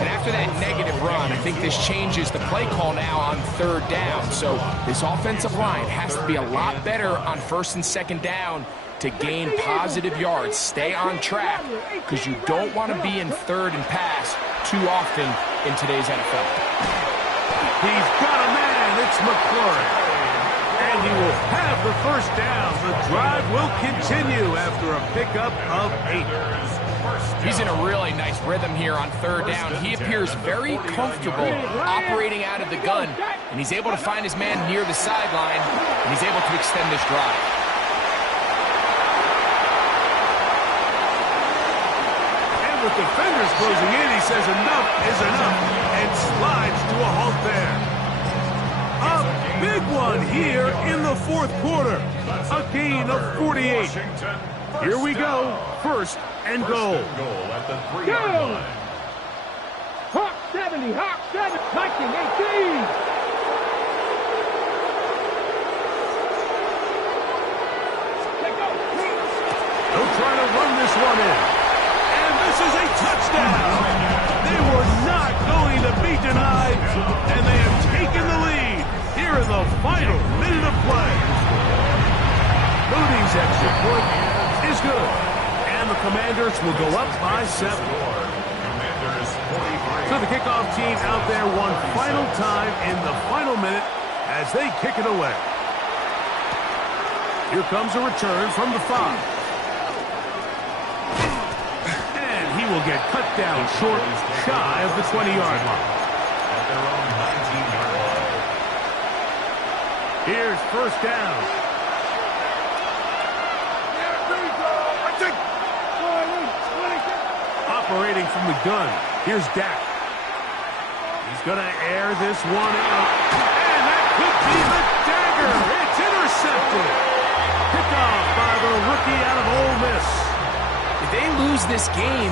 And after that negative run, I think this changes the play call now on 3rd down. So this offensive line has to be a lot better on 1st and 2nd down to gain positive yards. Stay on track because you don't want to be in 3rd and pass too often in today's NFL. He's got a man. It's McLaurin. And he will have the first down. The drive will continue after a pickup of 8. He's in a really nice rhythm here on 3rd down. He appears very comfortable operating out of the gun, and he's able to find his man near the sideline, and he's able to extend this drive. And with defenders closing in, he says enough is enough and slides to a halt there. A big one here in the 4th quarter. A gain of 48. Here we go. 1st and goal. At the 3-yard line. Hawk 70, Hawk 7, 1918. They'll try to run this one in. And this is a touchdown. They were not going to be denied, and they have taken the lead here in the final minute of play. Moody's extra point is good. And the Commanders will go up by 7. So the kickoff team out there one final time in the final minute as they kick it away. Here comes a return from the 5. And he will get cut down short, shy of the 20-yard line. At their own 19-yard line. Here's first down. Operating from the gun, here's Dak. He's going to air this one out. And that could be the dagger. It's intercepted. Picked off by the rookie out of Ole Miss. If they lose this game,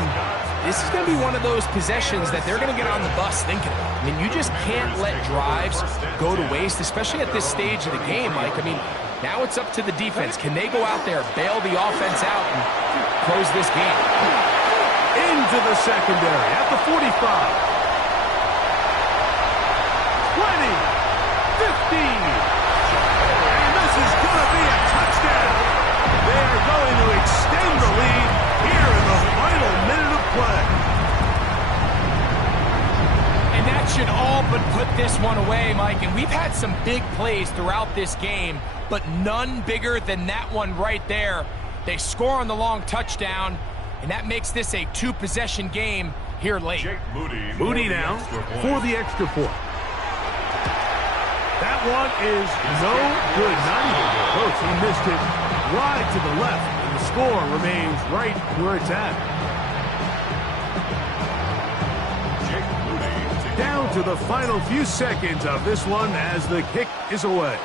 this is going to be one of those possessions that they're going to get on the bus thinking about. I mean, you just can't let drives go to waste, especially at this stage of the game, Mike. I mean, now it's up to the defense. Can they go out there, bail the offense out, and close this game? Into the secondary at the 45. 20. 50. And this is going to be a touchdown. They are going to extend the lead here in the final minute of play. And that should all but put this one away, Mike. And we've had some big plays throughout this game, but none bigger than that one right there. They score on the long touchdown, and that makes this a two-possession game here late. Moody now for the extra point. That one is no good. Not even close. He missed it wide to the left, and the score remains right where it's at. Down to the final few seconds of this one as the kick is away.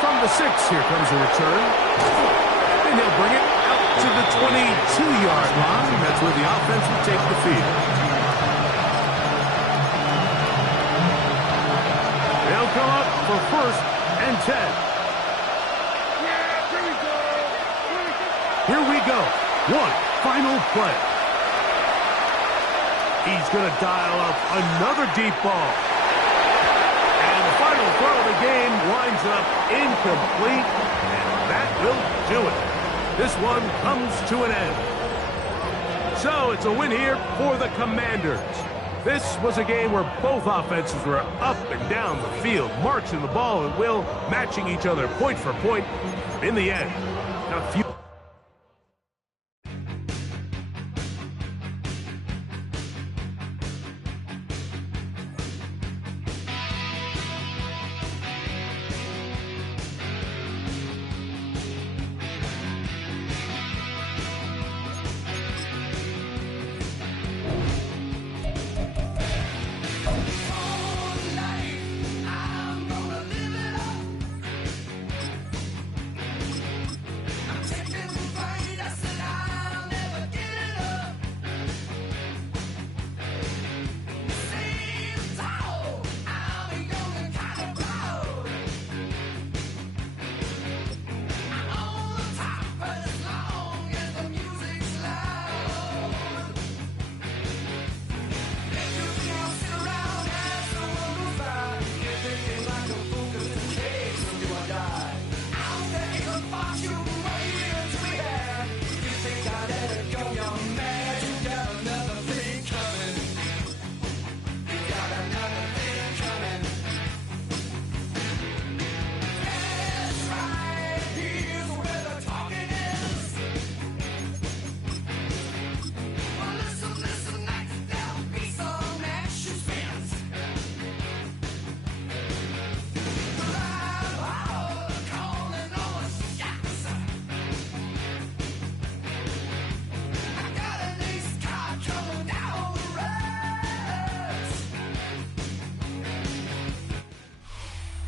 From the 6, here comes a return. And he'll bring it out to the 22-yard line. That's where the offense will take the field. They'll come up for first and 10. Here we go. One final play. He's going to dial up another deep ball. And the final throw of the game winds up incomplete. And that will do it. This one comes to an end. So it's a win here for the Commanders. This was a game where both offenses were up and down the field, marching the ball at will, matching each other point for point. In the end, a few...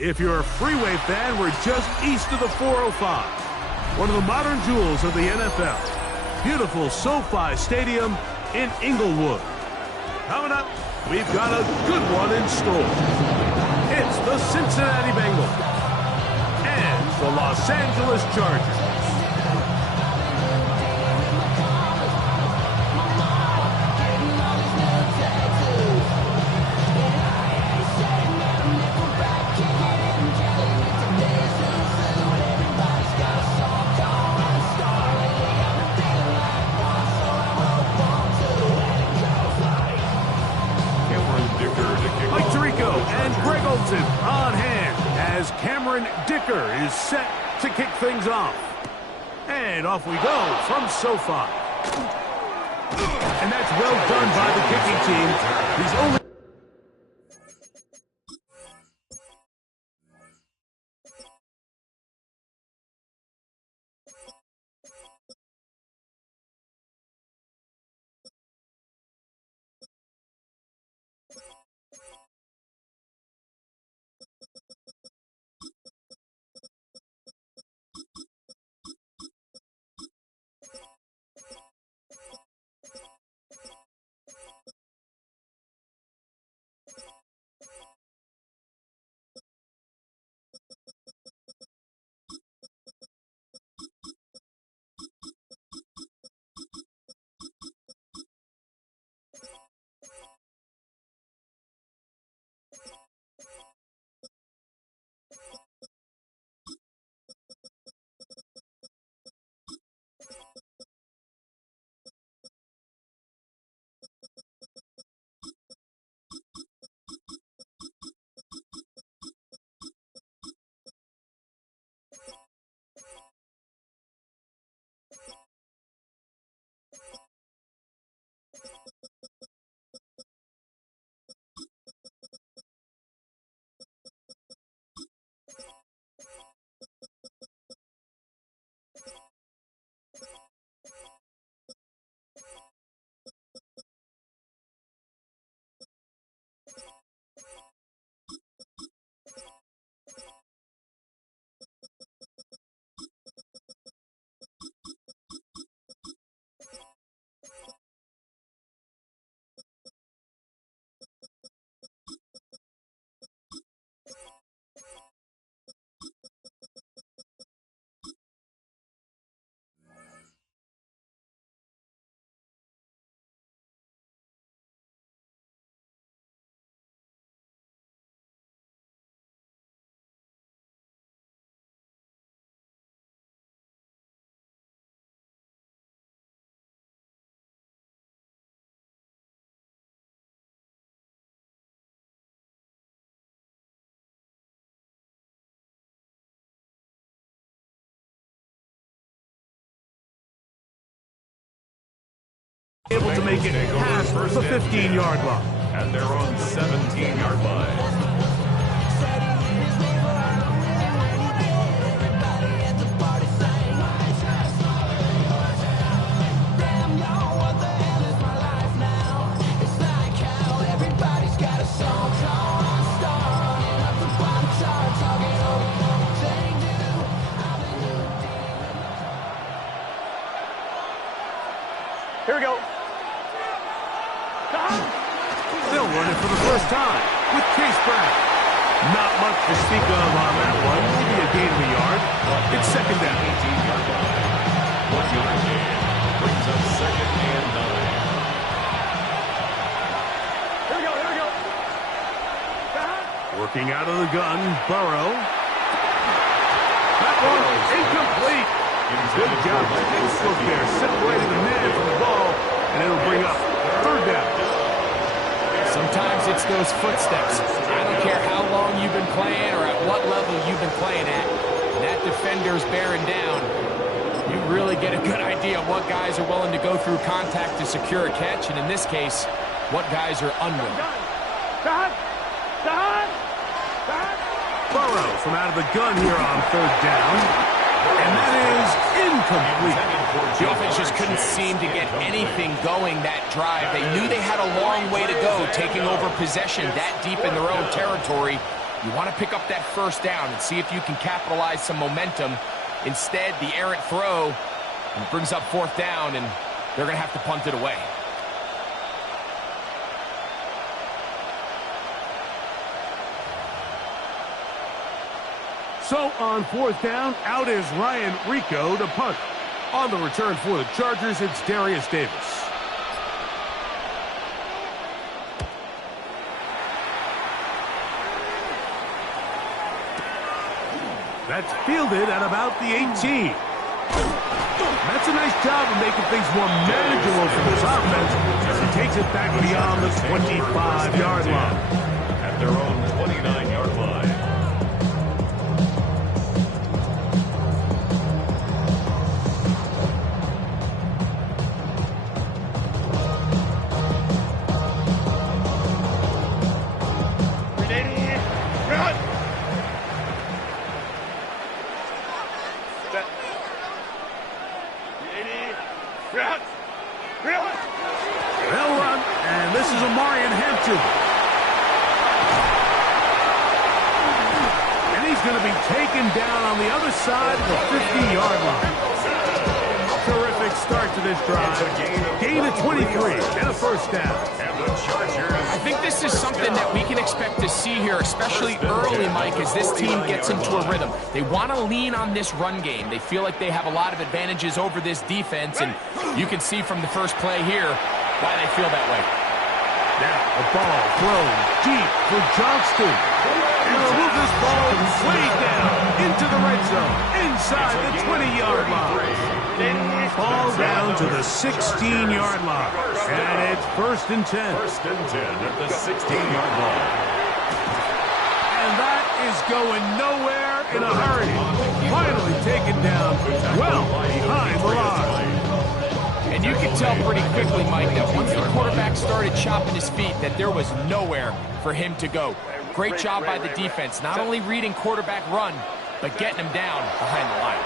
If you're a freeway fan, we're just east of the 405. One of the modern jewels of the NFL. Beautiful SoFi Stadium in Inglewood. Coming up, we've got a good one in store. It's the Cincinnati Bengals and the Los Angeles Chargers. On hand as Cameron Dicker is set to kick things off. And off we go from SoFi. And that's well done by the kicking team. He's only... able to make it past the 15-yard line. At their own 17-yard line. Here we go. They'll run it for the first time with Case Brown. Not much to speak of on that one. Maybe a gain of a yard. It's second down. 18-yard line. 1 yard gain. Brings up second and 9. Here we go, here we go. Working out of the gun, Burrow. That one incomplete. Good job by Nick there, separating the man from the ball, and it'll bring up third down. Sometimes it's those footsteps. I don't care how long you've been playing or at what level you've been playing at. When that defender's bearing down, you really get a good idea of what guys are willing to go through contact to secure a catch, and in this case, what guys are unwilling. Burrow from out of the gun here on third down. And that is incomplete. The offense just couldn't seem to get anything going that drive. They knew they had a long way to go, taking over possession that deep in their own territory. You want to pick up that first down and see if you can capitalize some momentum. Instead, the errant throw brings up fourth down, and they're going to have to punt it away. So on fourth down, out is Ryan Rico to punt. On the return for the Chargers, it's Darius Davis. That's fielded at about the 18. That's a nice job of making things more manageable for this offense as he takes it back beyond the 25-yard line. At their own 29-yard line. They'll run, and this is Amarian Hampton. And he's going to be taken down on the other side of the 50-yard line. Terrific start to this drive. Gain of 23 and a first down. I think this is something that we can expect to see here, especially early, Mike, as this team gets into a rhythm. They want to lean on this run game. They feel like they have a lot of advantages over this defense, and you can see from the first play here why they feel that way. Now, a ball thrown deep for Johnston. And they'll move this ball way down into the red zone, inside the 20-yard line. Ball down to the 16-yard line. And it's 1st and 10. 1st and 10 at the 16-yard line. And that is going nowhere in a hurry. Finally taken down well behind the line. And you can tell pretty quickly, Mike, that once the quarterback started chopping his feet, that there was nowhere for him to go. Great job by the defense, not only reading quarterback run, but getting him down behind the line.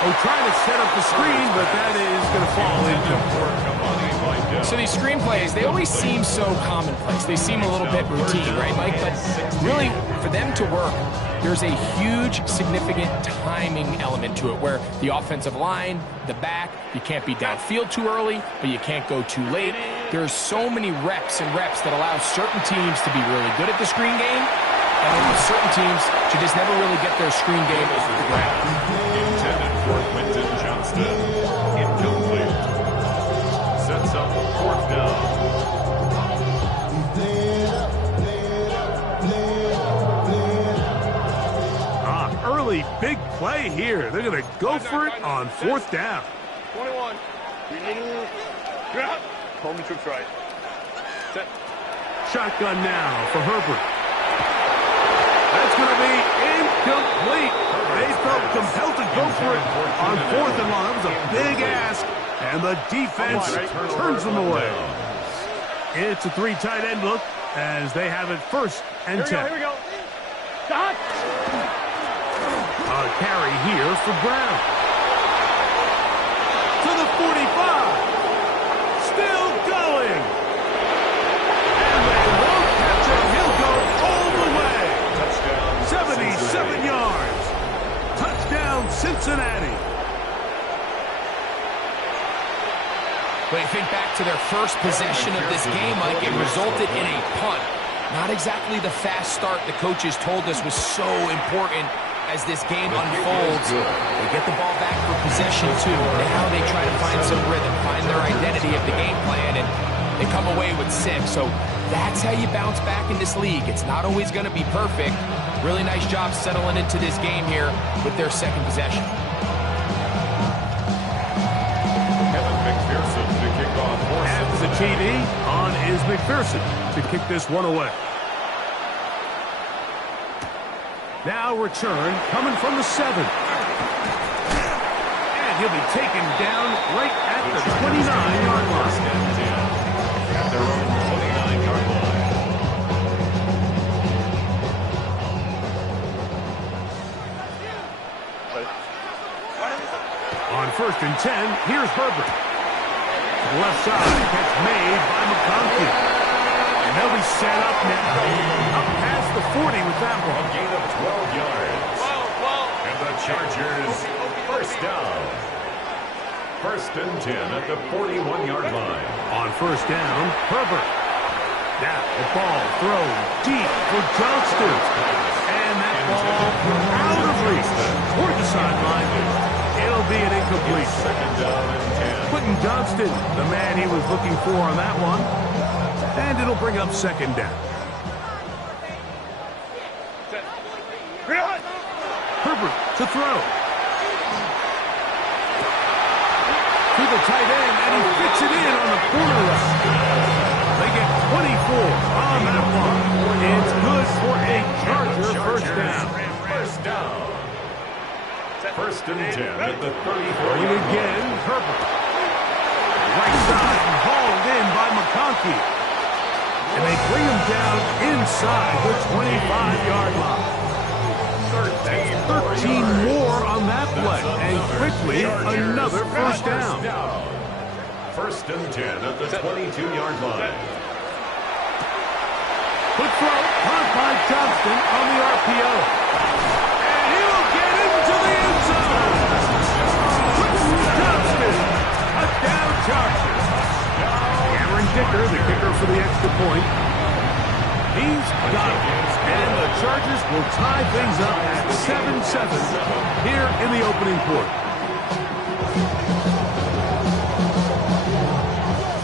Oh, trying to set up the screen, but that is going to fall into. So these screen plays, they always seem so commonplace. They seem a little bit routine, right, Mike? But really, for them to work, there's a huge, significant timing element to it where the offensive line, the back, you can't be downfield too early, but you can't go too late. There's so many reps and reps that allow certain teams to be really good at the screen game, and then certain teams to just never really get their screen game off the ground. Intended for Quentin Johnston. Incomplete. Sets up 4th down. Early big play here. They're going to go for it on 4th down. 21. Home troops right. Set. Shotgun now for Herbert. That's going to be incomplete. They felt compelled to go for it on 4th and long. That was a big ask, and the defense turns them away. It's a 3 tight end look as they have it 1st and 10. Here we go. Stop. A carry here for Brown. To the 45. Still going. And they won't catch him. He'll go all the way. Touchdown. 77 yards. Touchdown, Cincinnati. But you think back to their first possession of this game, Mike, it resulted in a punt. Not exactly the fast start the coaches told us was so important as this game unfolds. They get the ball back for possession, too. Now they try to find some rhythm, find their identity of the game plan, and they come away with 6. So that's how you bounce back in this league. It's not always going to be perfect. Really nice job settling into this game here with their 2nd possession. McPherson to kick off. And the TD on is McPherson to kick this one away. Now return coming from the 7. And he'll be taken down right at the 29-yard line. At their own 29-yard line. On 1st and 10, here's Herbert. To the left side, catch made by McConkey. And they'll be set up now. Up past the 40 with that one. A gain of 12 yards. And the Chargers, 1st down. 1st and 10 at the 41-yard line. On 1st down, Herbert. Now the ball thrown deep for Johnston. And that ball out of reach toward the sideline. It'll be an incomplete. 2nd down and 10. Quentin Johnston, the man he was looking for on that one. And it'll bring up 2nd down. Herbert to throw. To the tight end, and he fits it in on the corner route. They get 24 on that one. It's good for a Charger 1st down. 1st down. 1st and 10 at the 34. Going again, Herbert. Right side, hauled in by McConkey. And they bring him down inside the 25-yard line. 13 more on that play, and quickly another first down. First and 10 at the 22-yard line. Quick throw, caught by Johnston on the RPO. And he will get into the end zone. Johnston, touchdown Chargers. Cameron Dicker, the kicker for the extra point. He's got it. And the Chargers will tie things up at 7-7 here in the opening quarter.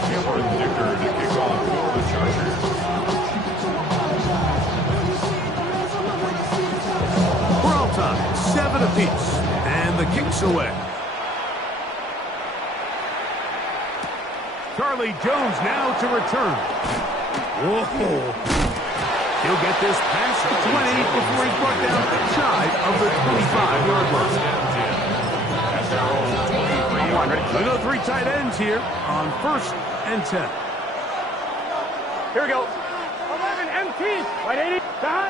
Cameron Dicker to kick off for the Chargers. We're all tied, 7 apiece. And the kick's away. Charlie Jones now to return. Whoa. He'll get this past the 20 before he's brought down shy of the 25-yard line. We go 3 tight ends here on 1st and 10. Here we go. 11 MT. Right 80. Shot.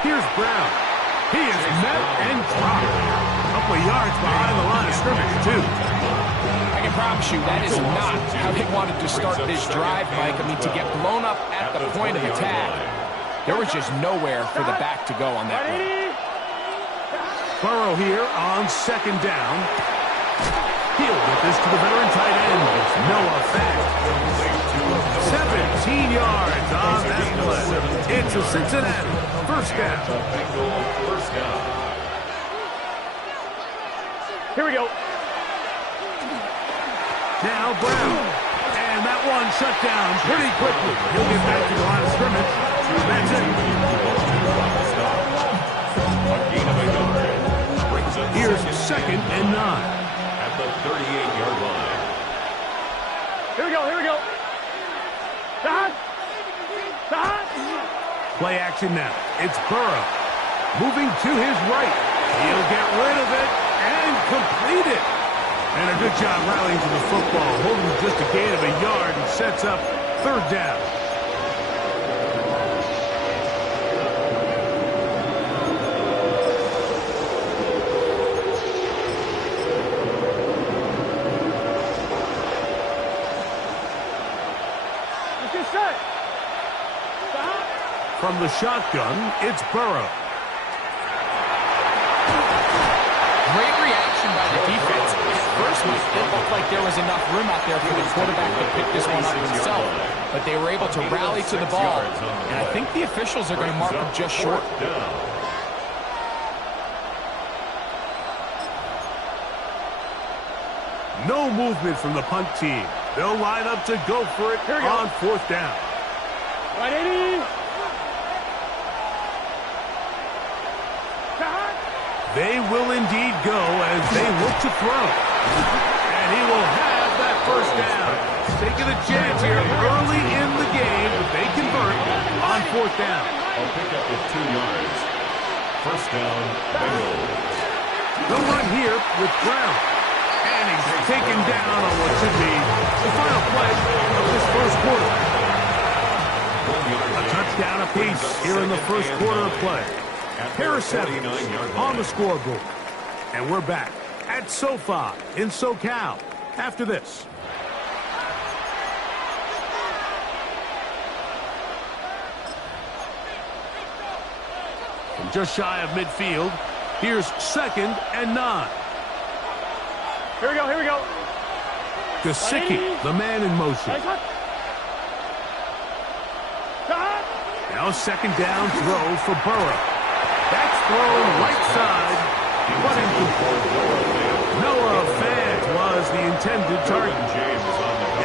Here's Brown. He is met and dropped. A couple of yards behind the line of scrimmage, too. I can promise you that is not how they wanted to start this drive, Mike. I mean, to get blown up at the point of attack, there was just nowhere for the back to go on that one. Burrow here on 2nd down. He'll get this to the veteran tight end. It's Noah Fant. 17 yards on that play. It's a Cincinnati first down. Here we go. Now Brown. And that one shut down pretty quickly. He'll get back to the line of scrimmage. That's it. Here's 2nd and 9. At the 38-yard line. Here we go. Here we go. Shot. Shot. Play action now. It's Burrow. Moving to his right. He'll get rid of it and complete it. And a good job rallying to the football, holding just a gain of a yard and sets up 3rd down. From the shotgun, it's Burrow. Great reaction by the defense. First, it looked like there was enough room out there for the quarterback to pick this one up himself. But they were able to rally to the ball. And I think the officials are going to mark him just short. No movement from the punt team. They'll line up to go for it on 4th down. Right 80. They will indeed go as they look to throw. And he will have that first down. Taking a chance here early in the game. They convert on 4th down. I'll pick up with 2 yards. First down, Bengals. They'll run here with Brown. And he's taken down on what should be the final play of this first quarter. A touchdown apiece here in the first quarter of play. Pair of 7 on the scoreboard. And we're back at SoFi in SoCal after this. From just shy of midfield, here's 2nd and 9. Here we go, here we go. Gesicki, the man in motion. Now 2nd down throw for Burrow. That's thrown right side, but incomplete. Noah Fant was the intended target.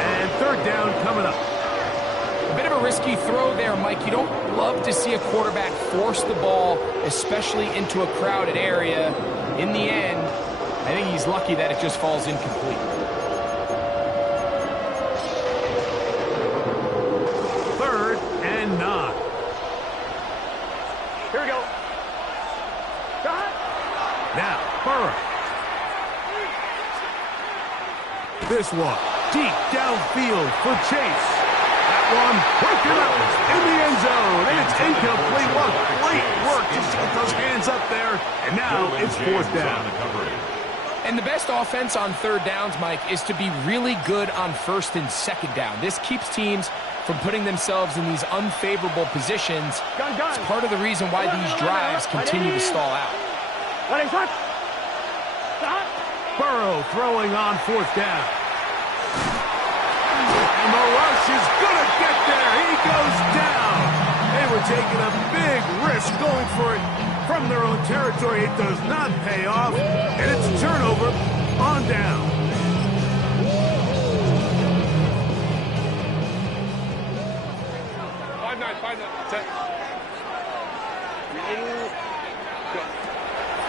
And 3rd down coming up. A bit of a risky throw there, Mike. You don't love to see a quarterback force the ball, especially into a crowded area. In the end, I think he's lucky that it just falls incomplete. 3rd and 9. Here we go. Now, Burrow. This one, deep downfield for Chase. That that one. Broken up in the end zone. And it's incomplete. What great work just to get those hands up there. And now it's fourth down. And the best offense on third downs, Mike, is to be really good on first and second down. This keeps teams from putting themselves in these unfavorable positions. It's part of the reason why these drives continue to stall out. Burrow throwing on fourth down. And the rush is going to get there. He goes down. They were taking a big risk going for it from their own territory. It does not pay off. And it's a turnover on down.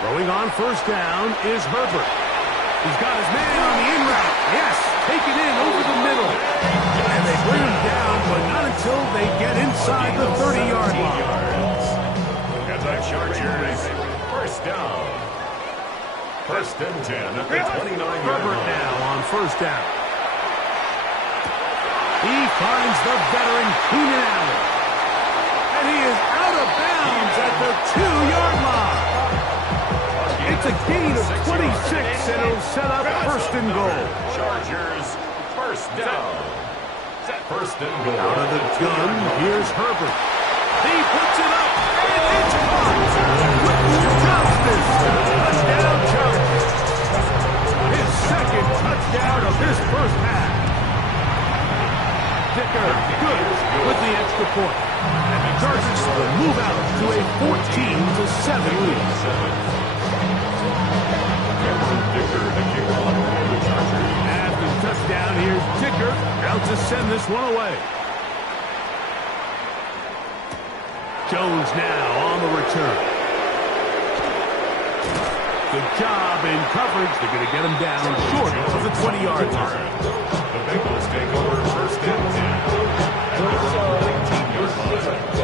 Throwing on first down is Herbert. He's got his man on the in route. Yes, take it in over the middle. And they bring him down, but not until they get inside the 30-yard line. And the Chargers, first down. First and 10 at the 29-yard line. Herbert now on first down. He finds the veteran Keenan Allen. And he is out of bounds at the 2-yard line. It's a gain of 26, and it'll set up first and goal. Chargers, first down. First and goal. Out of the gun, here's Herbert. He puts it up, and it's caught. Johnston, touchdown Chargers. His second touchdown of this first half. Dicker, good with the extra point. And the Chargers will move out to a 14-7 lead. After the touchdown, here's Dicker out to send this one away. Jones now on the return. Good job in coverage. They're going to get him down short of the 20-yard line. The Bengals take over first and 10. At the 19-yard line.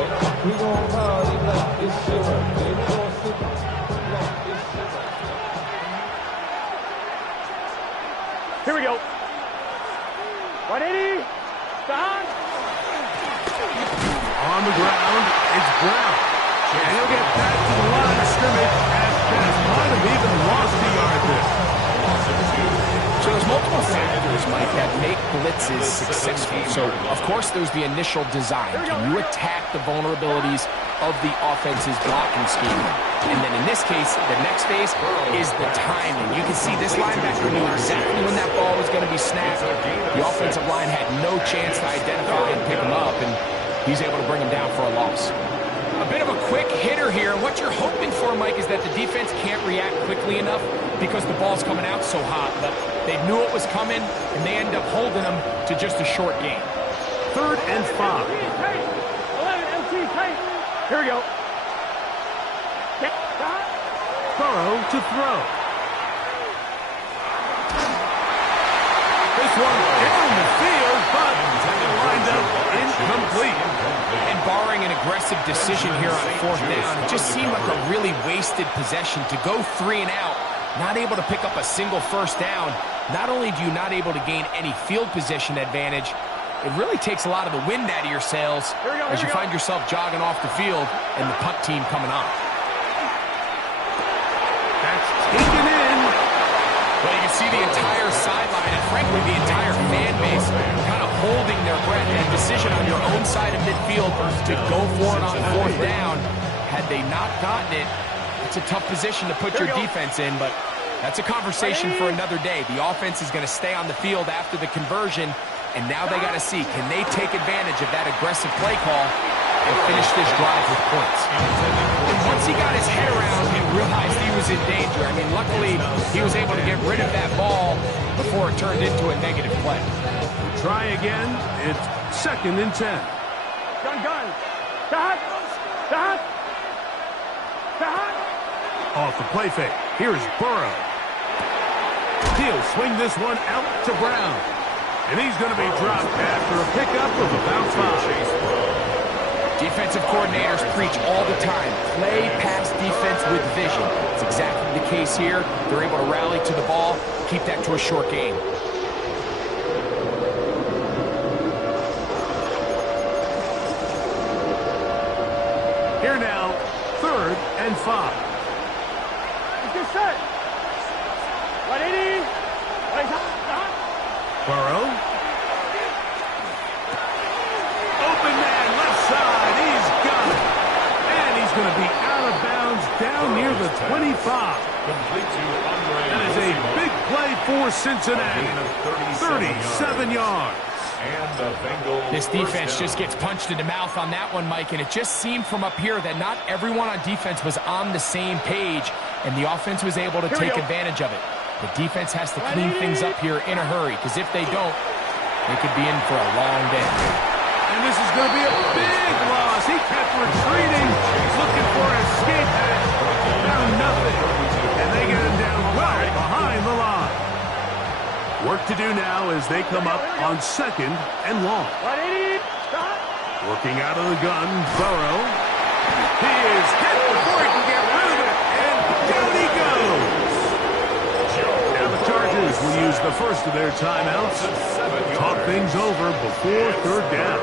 We gon' party like it's your birthday. We gon' sip like it's your birthday. Here we go. 180. Down. On the ground, it's Brown. And he'll get back to the line of scrimmage as Best might have even lost the yard there. So there's multiple factors, Mike, that make blitzes successful. So, of course, there's the initial design. Can you attack the vulnerabilities of the offense's blocking scheme? And then in this case, the next phase is the timing. You can see this linebacker knew exactly when that ball was going to be snapped. The offensive line had no chance to identify and pick him up, and he's able to bring him down for a loss. A bit of a quick hitter here. What you're hoping for, Mike, is that the defense can't react quickly enough because the ball's coming out so hot. But they knew it was coming, and they end up holding them to just a short gain. 3rd and 5. 11 MT tight. Here we go. Burrow to throw. This one down the field, but lined up incomplete. And barring an aggressive decision here on 4th down, it just seemed like a really wasted possession to go 3 and out, not able to pick up a single first down. Not only do you not able to gain any field position advantage, it really takes a lot of the wind out of your sails as you find yourself jogging off the field and the punt team coming on. That's taken in. Well, you can see the entire sideline and, frankly, the entire fan base kind of holding their breath. A decision on your own side of midfield to go for it on 4th down. Had they not gotten it, it's a tough position to put your defense in, but that's a conversation for another day. The offense is going to stay on the field after the conversion, and now they got to see, can they take advantage of that aggressive play call and finish this drive with points? And once he got his head around and realized he was in danger, I mean, luckily he was able to get rid of that ball before it turned into a negative play. Try again. It's 2nd and 10. Gun. Stop. Off the play fake. Here's Burrow. He'll swing this one out to Brown. And he's going to be dropped after a pickup of about 5. Defensive coordinators preach all the time, play pass defense with vision. It's exactly the case here. They're able to rally to the ball, keep that to a short game. and 5. Good set. 180. Burrow. Open man, left side. He's got it. And he's going to be out of bounds down near the 25. That is a big play for Cincinnati. 37 yards. This defense just gets punched in the mouth on that one, Mike, and it just seemed from up here that not everyone on defense was on the same page, and the offense was able to take advantage of it. The defense has to clean things up here in a hurry, because if they don't, they could be in for a long day. And this is going to be a big loss. He kept retreating. He's looking for an escape hatch. Down nothing. And they get him down well behind the line. Work to do now as they come up on 2nd and long. Working out of the gun, Burrow. He is hit before he can get rid of it. And down he goes. Now the Chargers will use the first of their timeouts. Talk things over before 3rd down.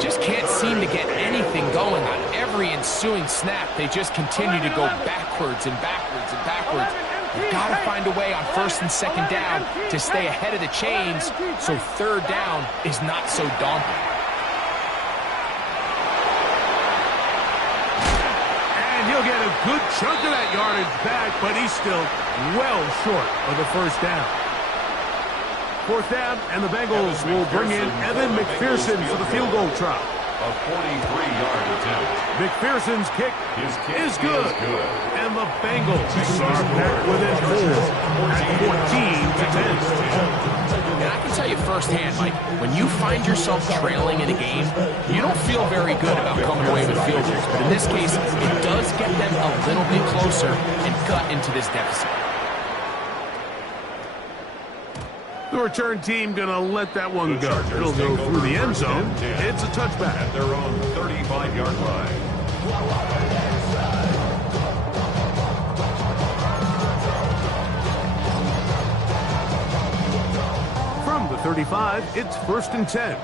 Just can't seem to get anything going on every ensuing snap. They just continue to go backwards and backwards and backwards. You've got to find a way on 1st and 2nd down to stay ahead of the chains so 3rd down is not so daunting. And he'll get a good chunk of that yardage back, but he's still well short of the 1st down. 4th down, and the Bengals will bring in Evan McPherson for the field goal try. A 43-yard attempt. McPherson's kick is good. And the Bengals are back within 4 at 14-10. And I can tell you firsthand, Mike, when you find yourself trailing in a game, you don't feel very good about coming away with field goals. But in this case, it does get them a little bit closer and cut into this deficit. The return team going to let that one go. It'll go through the end zone. It's a touchback. At their own 35-yard line. From the 35, it's 1st and 10.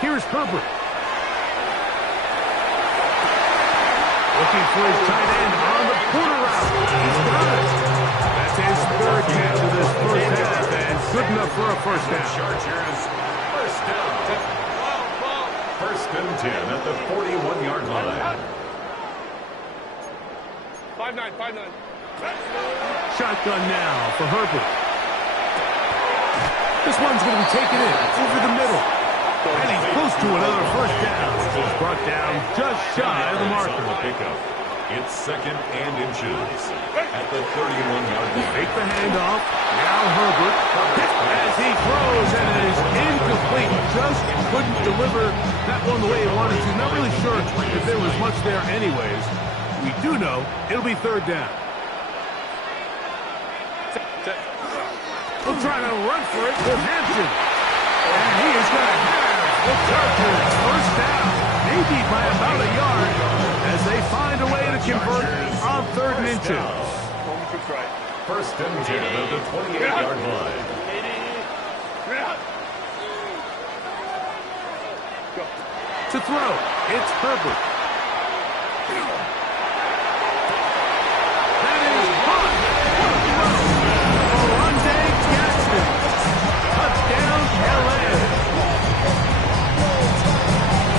Here's Herbert. Looking for his tight end on the corner route. He's got it. That's his 3rd catch of this 1st half, and good enough for a 1st down. Chargers, 1st down. 1st and 10 at the 41-yard line. 5-9. Shotgun now for Herbert. This one's going to be taken in over the middle. And he's close to another 1st down. He's brought down just shy of the marker. Pickup. It's 2nd and inches at the 31-yard line. Take the handoff. Now Herbert as he throws, and it is incomplete. Just couldn't deliver that one the way he wanted to. Not really sure if there was much there anyways. We do know it'll be 3rd down. We'll try to run for it with Hampton. And he is going to have the Chargers 1st down, maybe by about a yard, as they find a way to convert on 3rd and inches. 1st and 10 at the 28-yard line. To throw, it's Herbert. That is caught. Orlando Gaston. Touchdown, LA.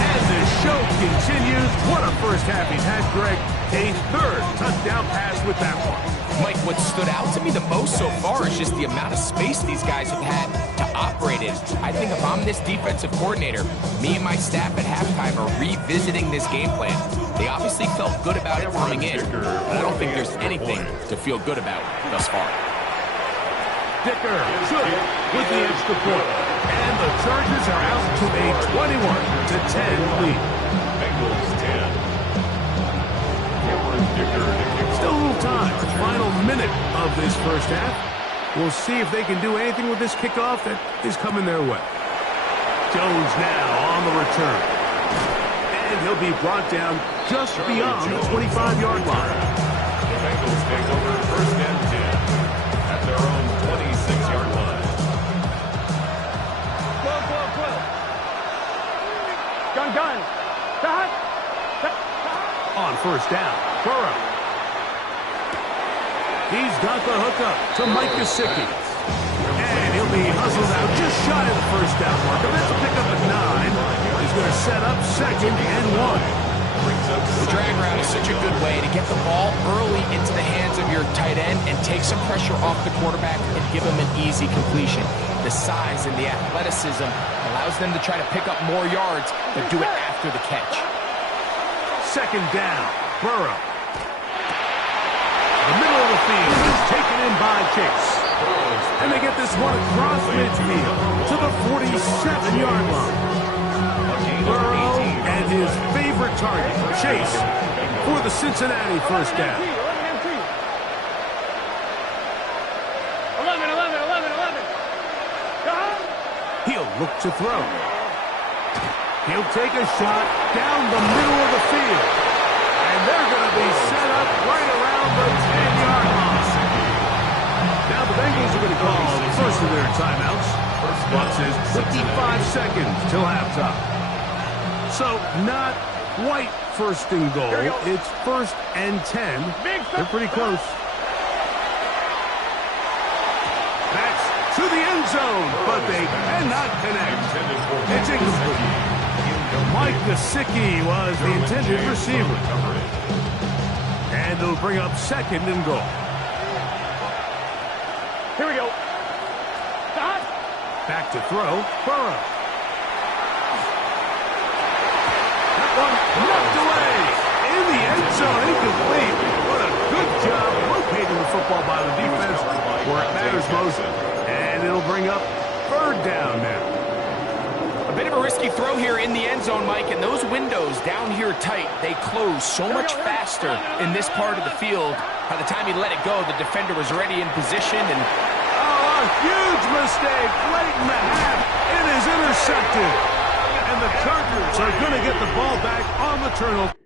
And the show continues. What a 1st half he's had, Greg. A 3rd touchdown pass with that one. Mike, what stood out to me the most so far is just the amount of space these guys have had to operate in. I think if I'm this defensive coordinator, me and my staff at halftime are revisiting this game plan. They obviously felt good about it coming in, but I don't think there's anything to feel good about thus far. Dicker good with the extra point. And the Chargers are out to a 21-10 lead. Bengals 10. Still a little time. Final minute of this 1st half. We'll see if they can do anything with this kickoff that is coming their way. Jones now on the return. And he'll be brought down just beyond the 25-yard line. The Bengals take over 1st and 10 at their own 26-yard line. Gun. Cut. on first down. Burrow. He's got the hookup to Mike Gesicki. And he'll be hustled out just shy of the first down marker. That's a pickup at 9. He's going to set up 2nd and 1. The drag route is such a good way to get the ball early into the hands of your tight end and take some pressure off the quarterback and give him an easy completion. The size and the athleticism allows them to try to pick up more yards, but do it after the catch. 2nd down, Burrow. The middle of the field is taken in by Chase. And they get this one across midfield to the 47-yard line. Burrow and his favorite target, Chase, for the Cincinnati first down. 11. He'll look to throw. He'll take a shot down the middle of the field. And they're going to be set up right around the 10-yard line. Now the Bengals are going to call the first of their timeouts. Clock says 55 seconds till halftime. So not quite first and goal. It's 1st and 10. They're pretty close. That's to the end zone, but they cannot connect. It's incomplete. Mike Gesicki was the intended receiver. And it'll bring up 2nd and goal. Here we go. Back to throw, Burrow. One knocked away in the end zone, incomplete. What a good job locating the football by the defense where it matters most. And it'll bring up 3rd down now. A bit of a risky throw here in the end zone, Mike, and those windows down here tight, they close so much faster in this part of the field. By the time he let it go, the defender was already in position. And a huge mistake late in the half. It is intercepted. And the Chargers are going to get the ball back on the turnover.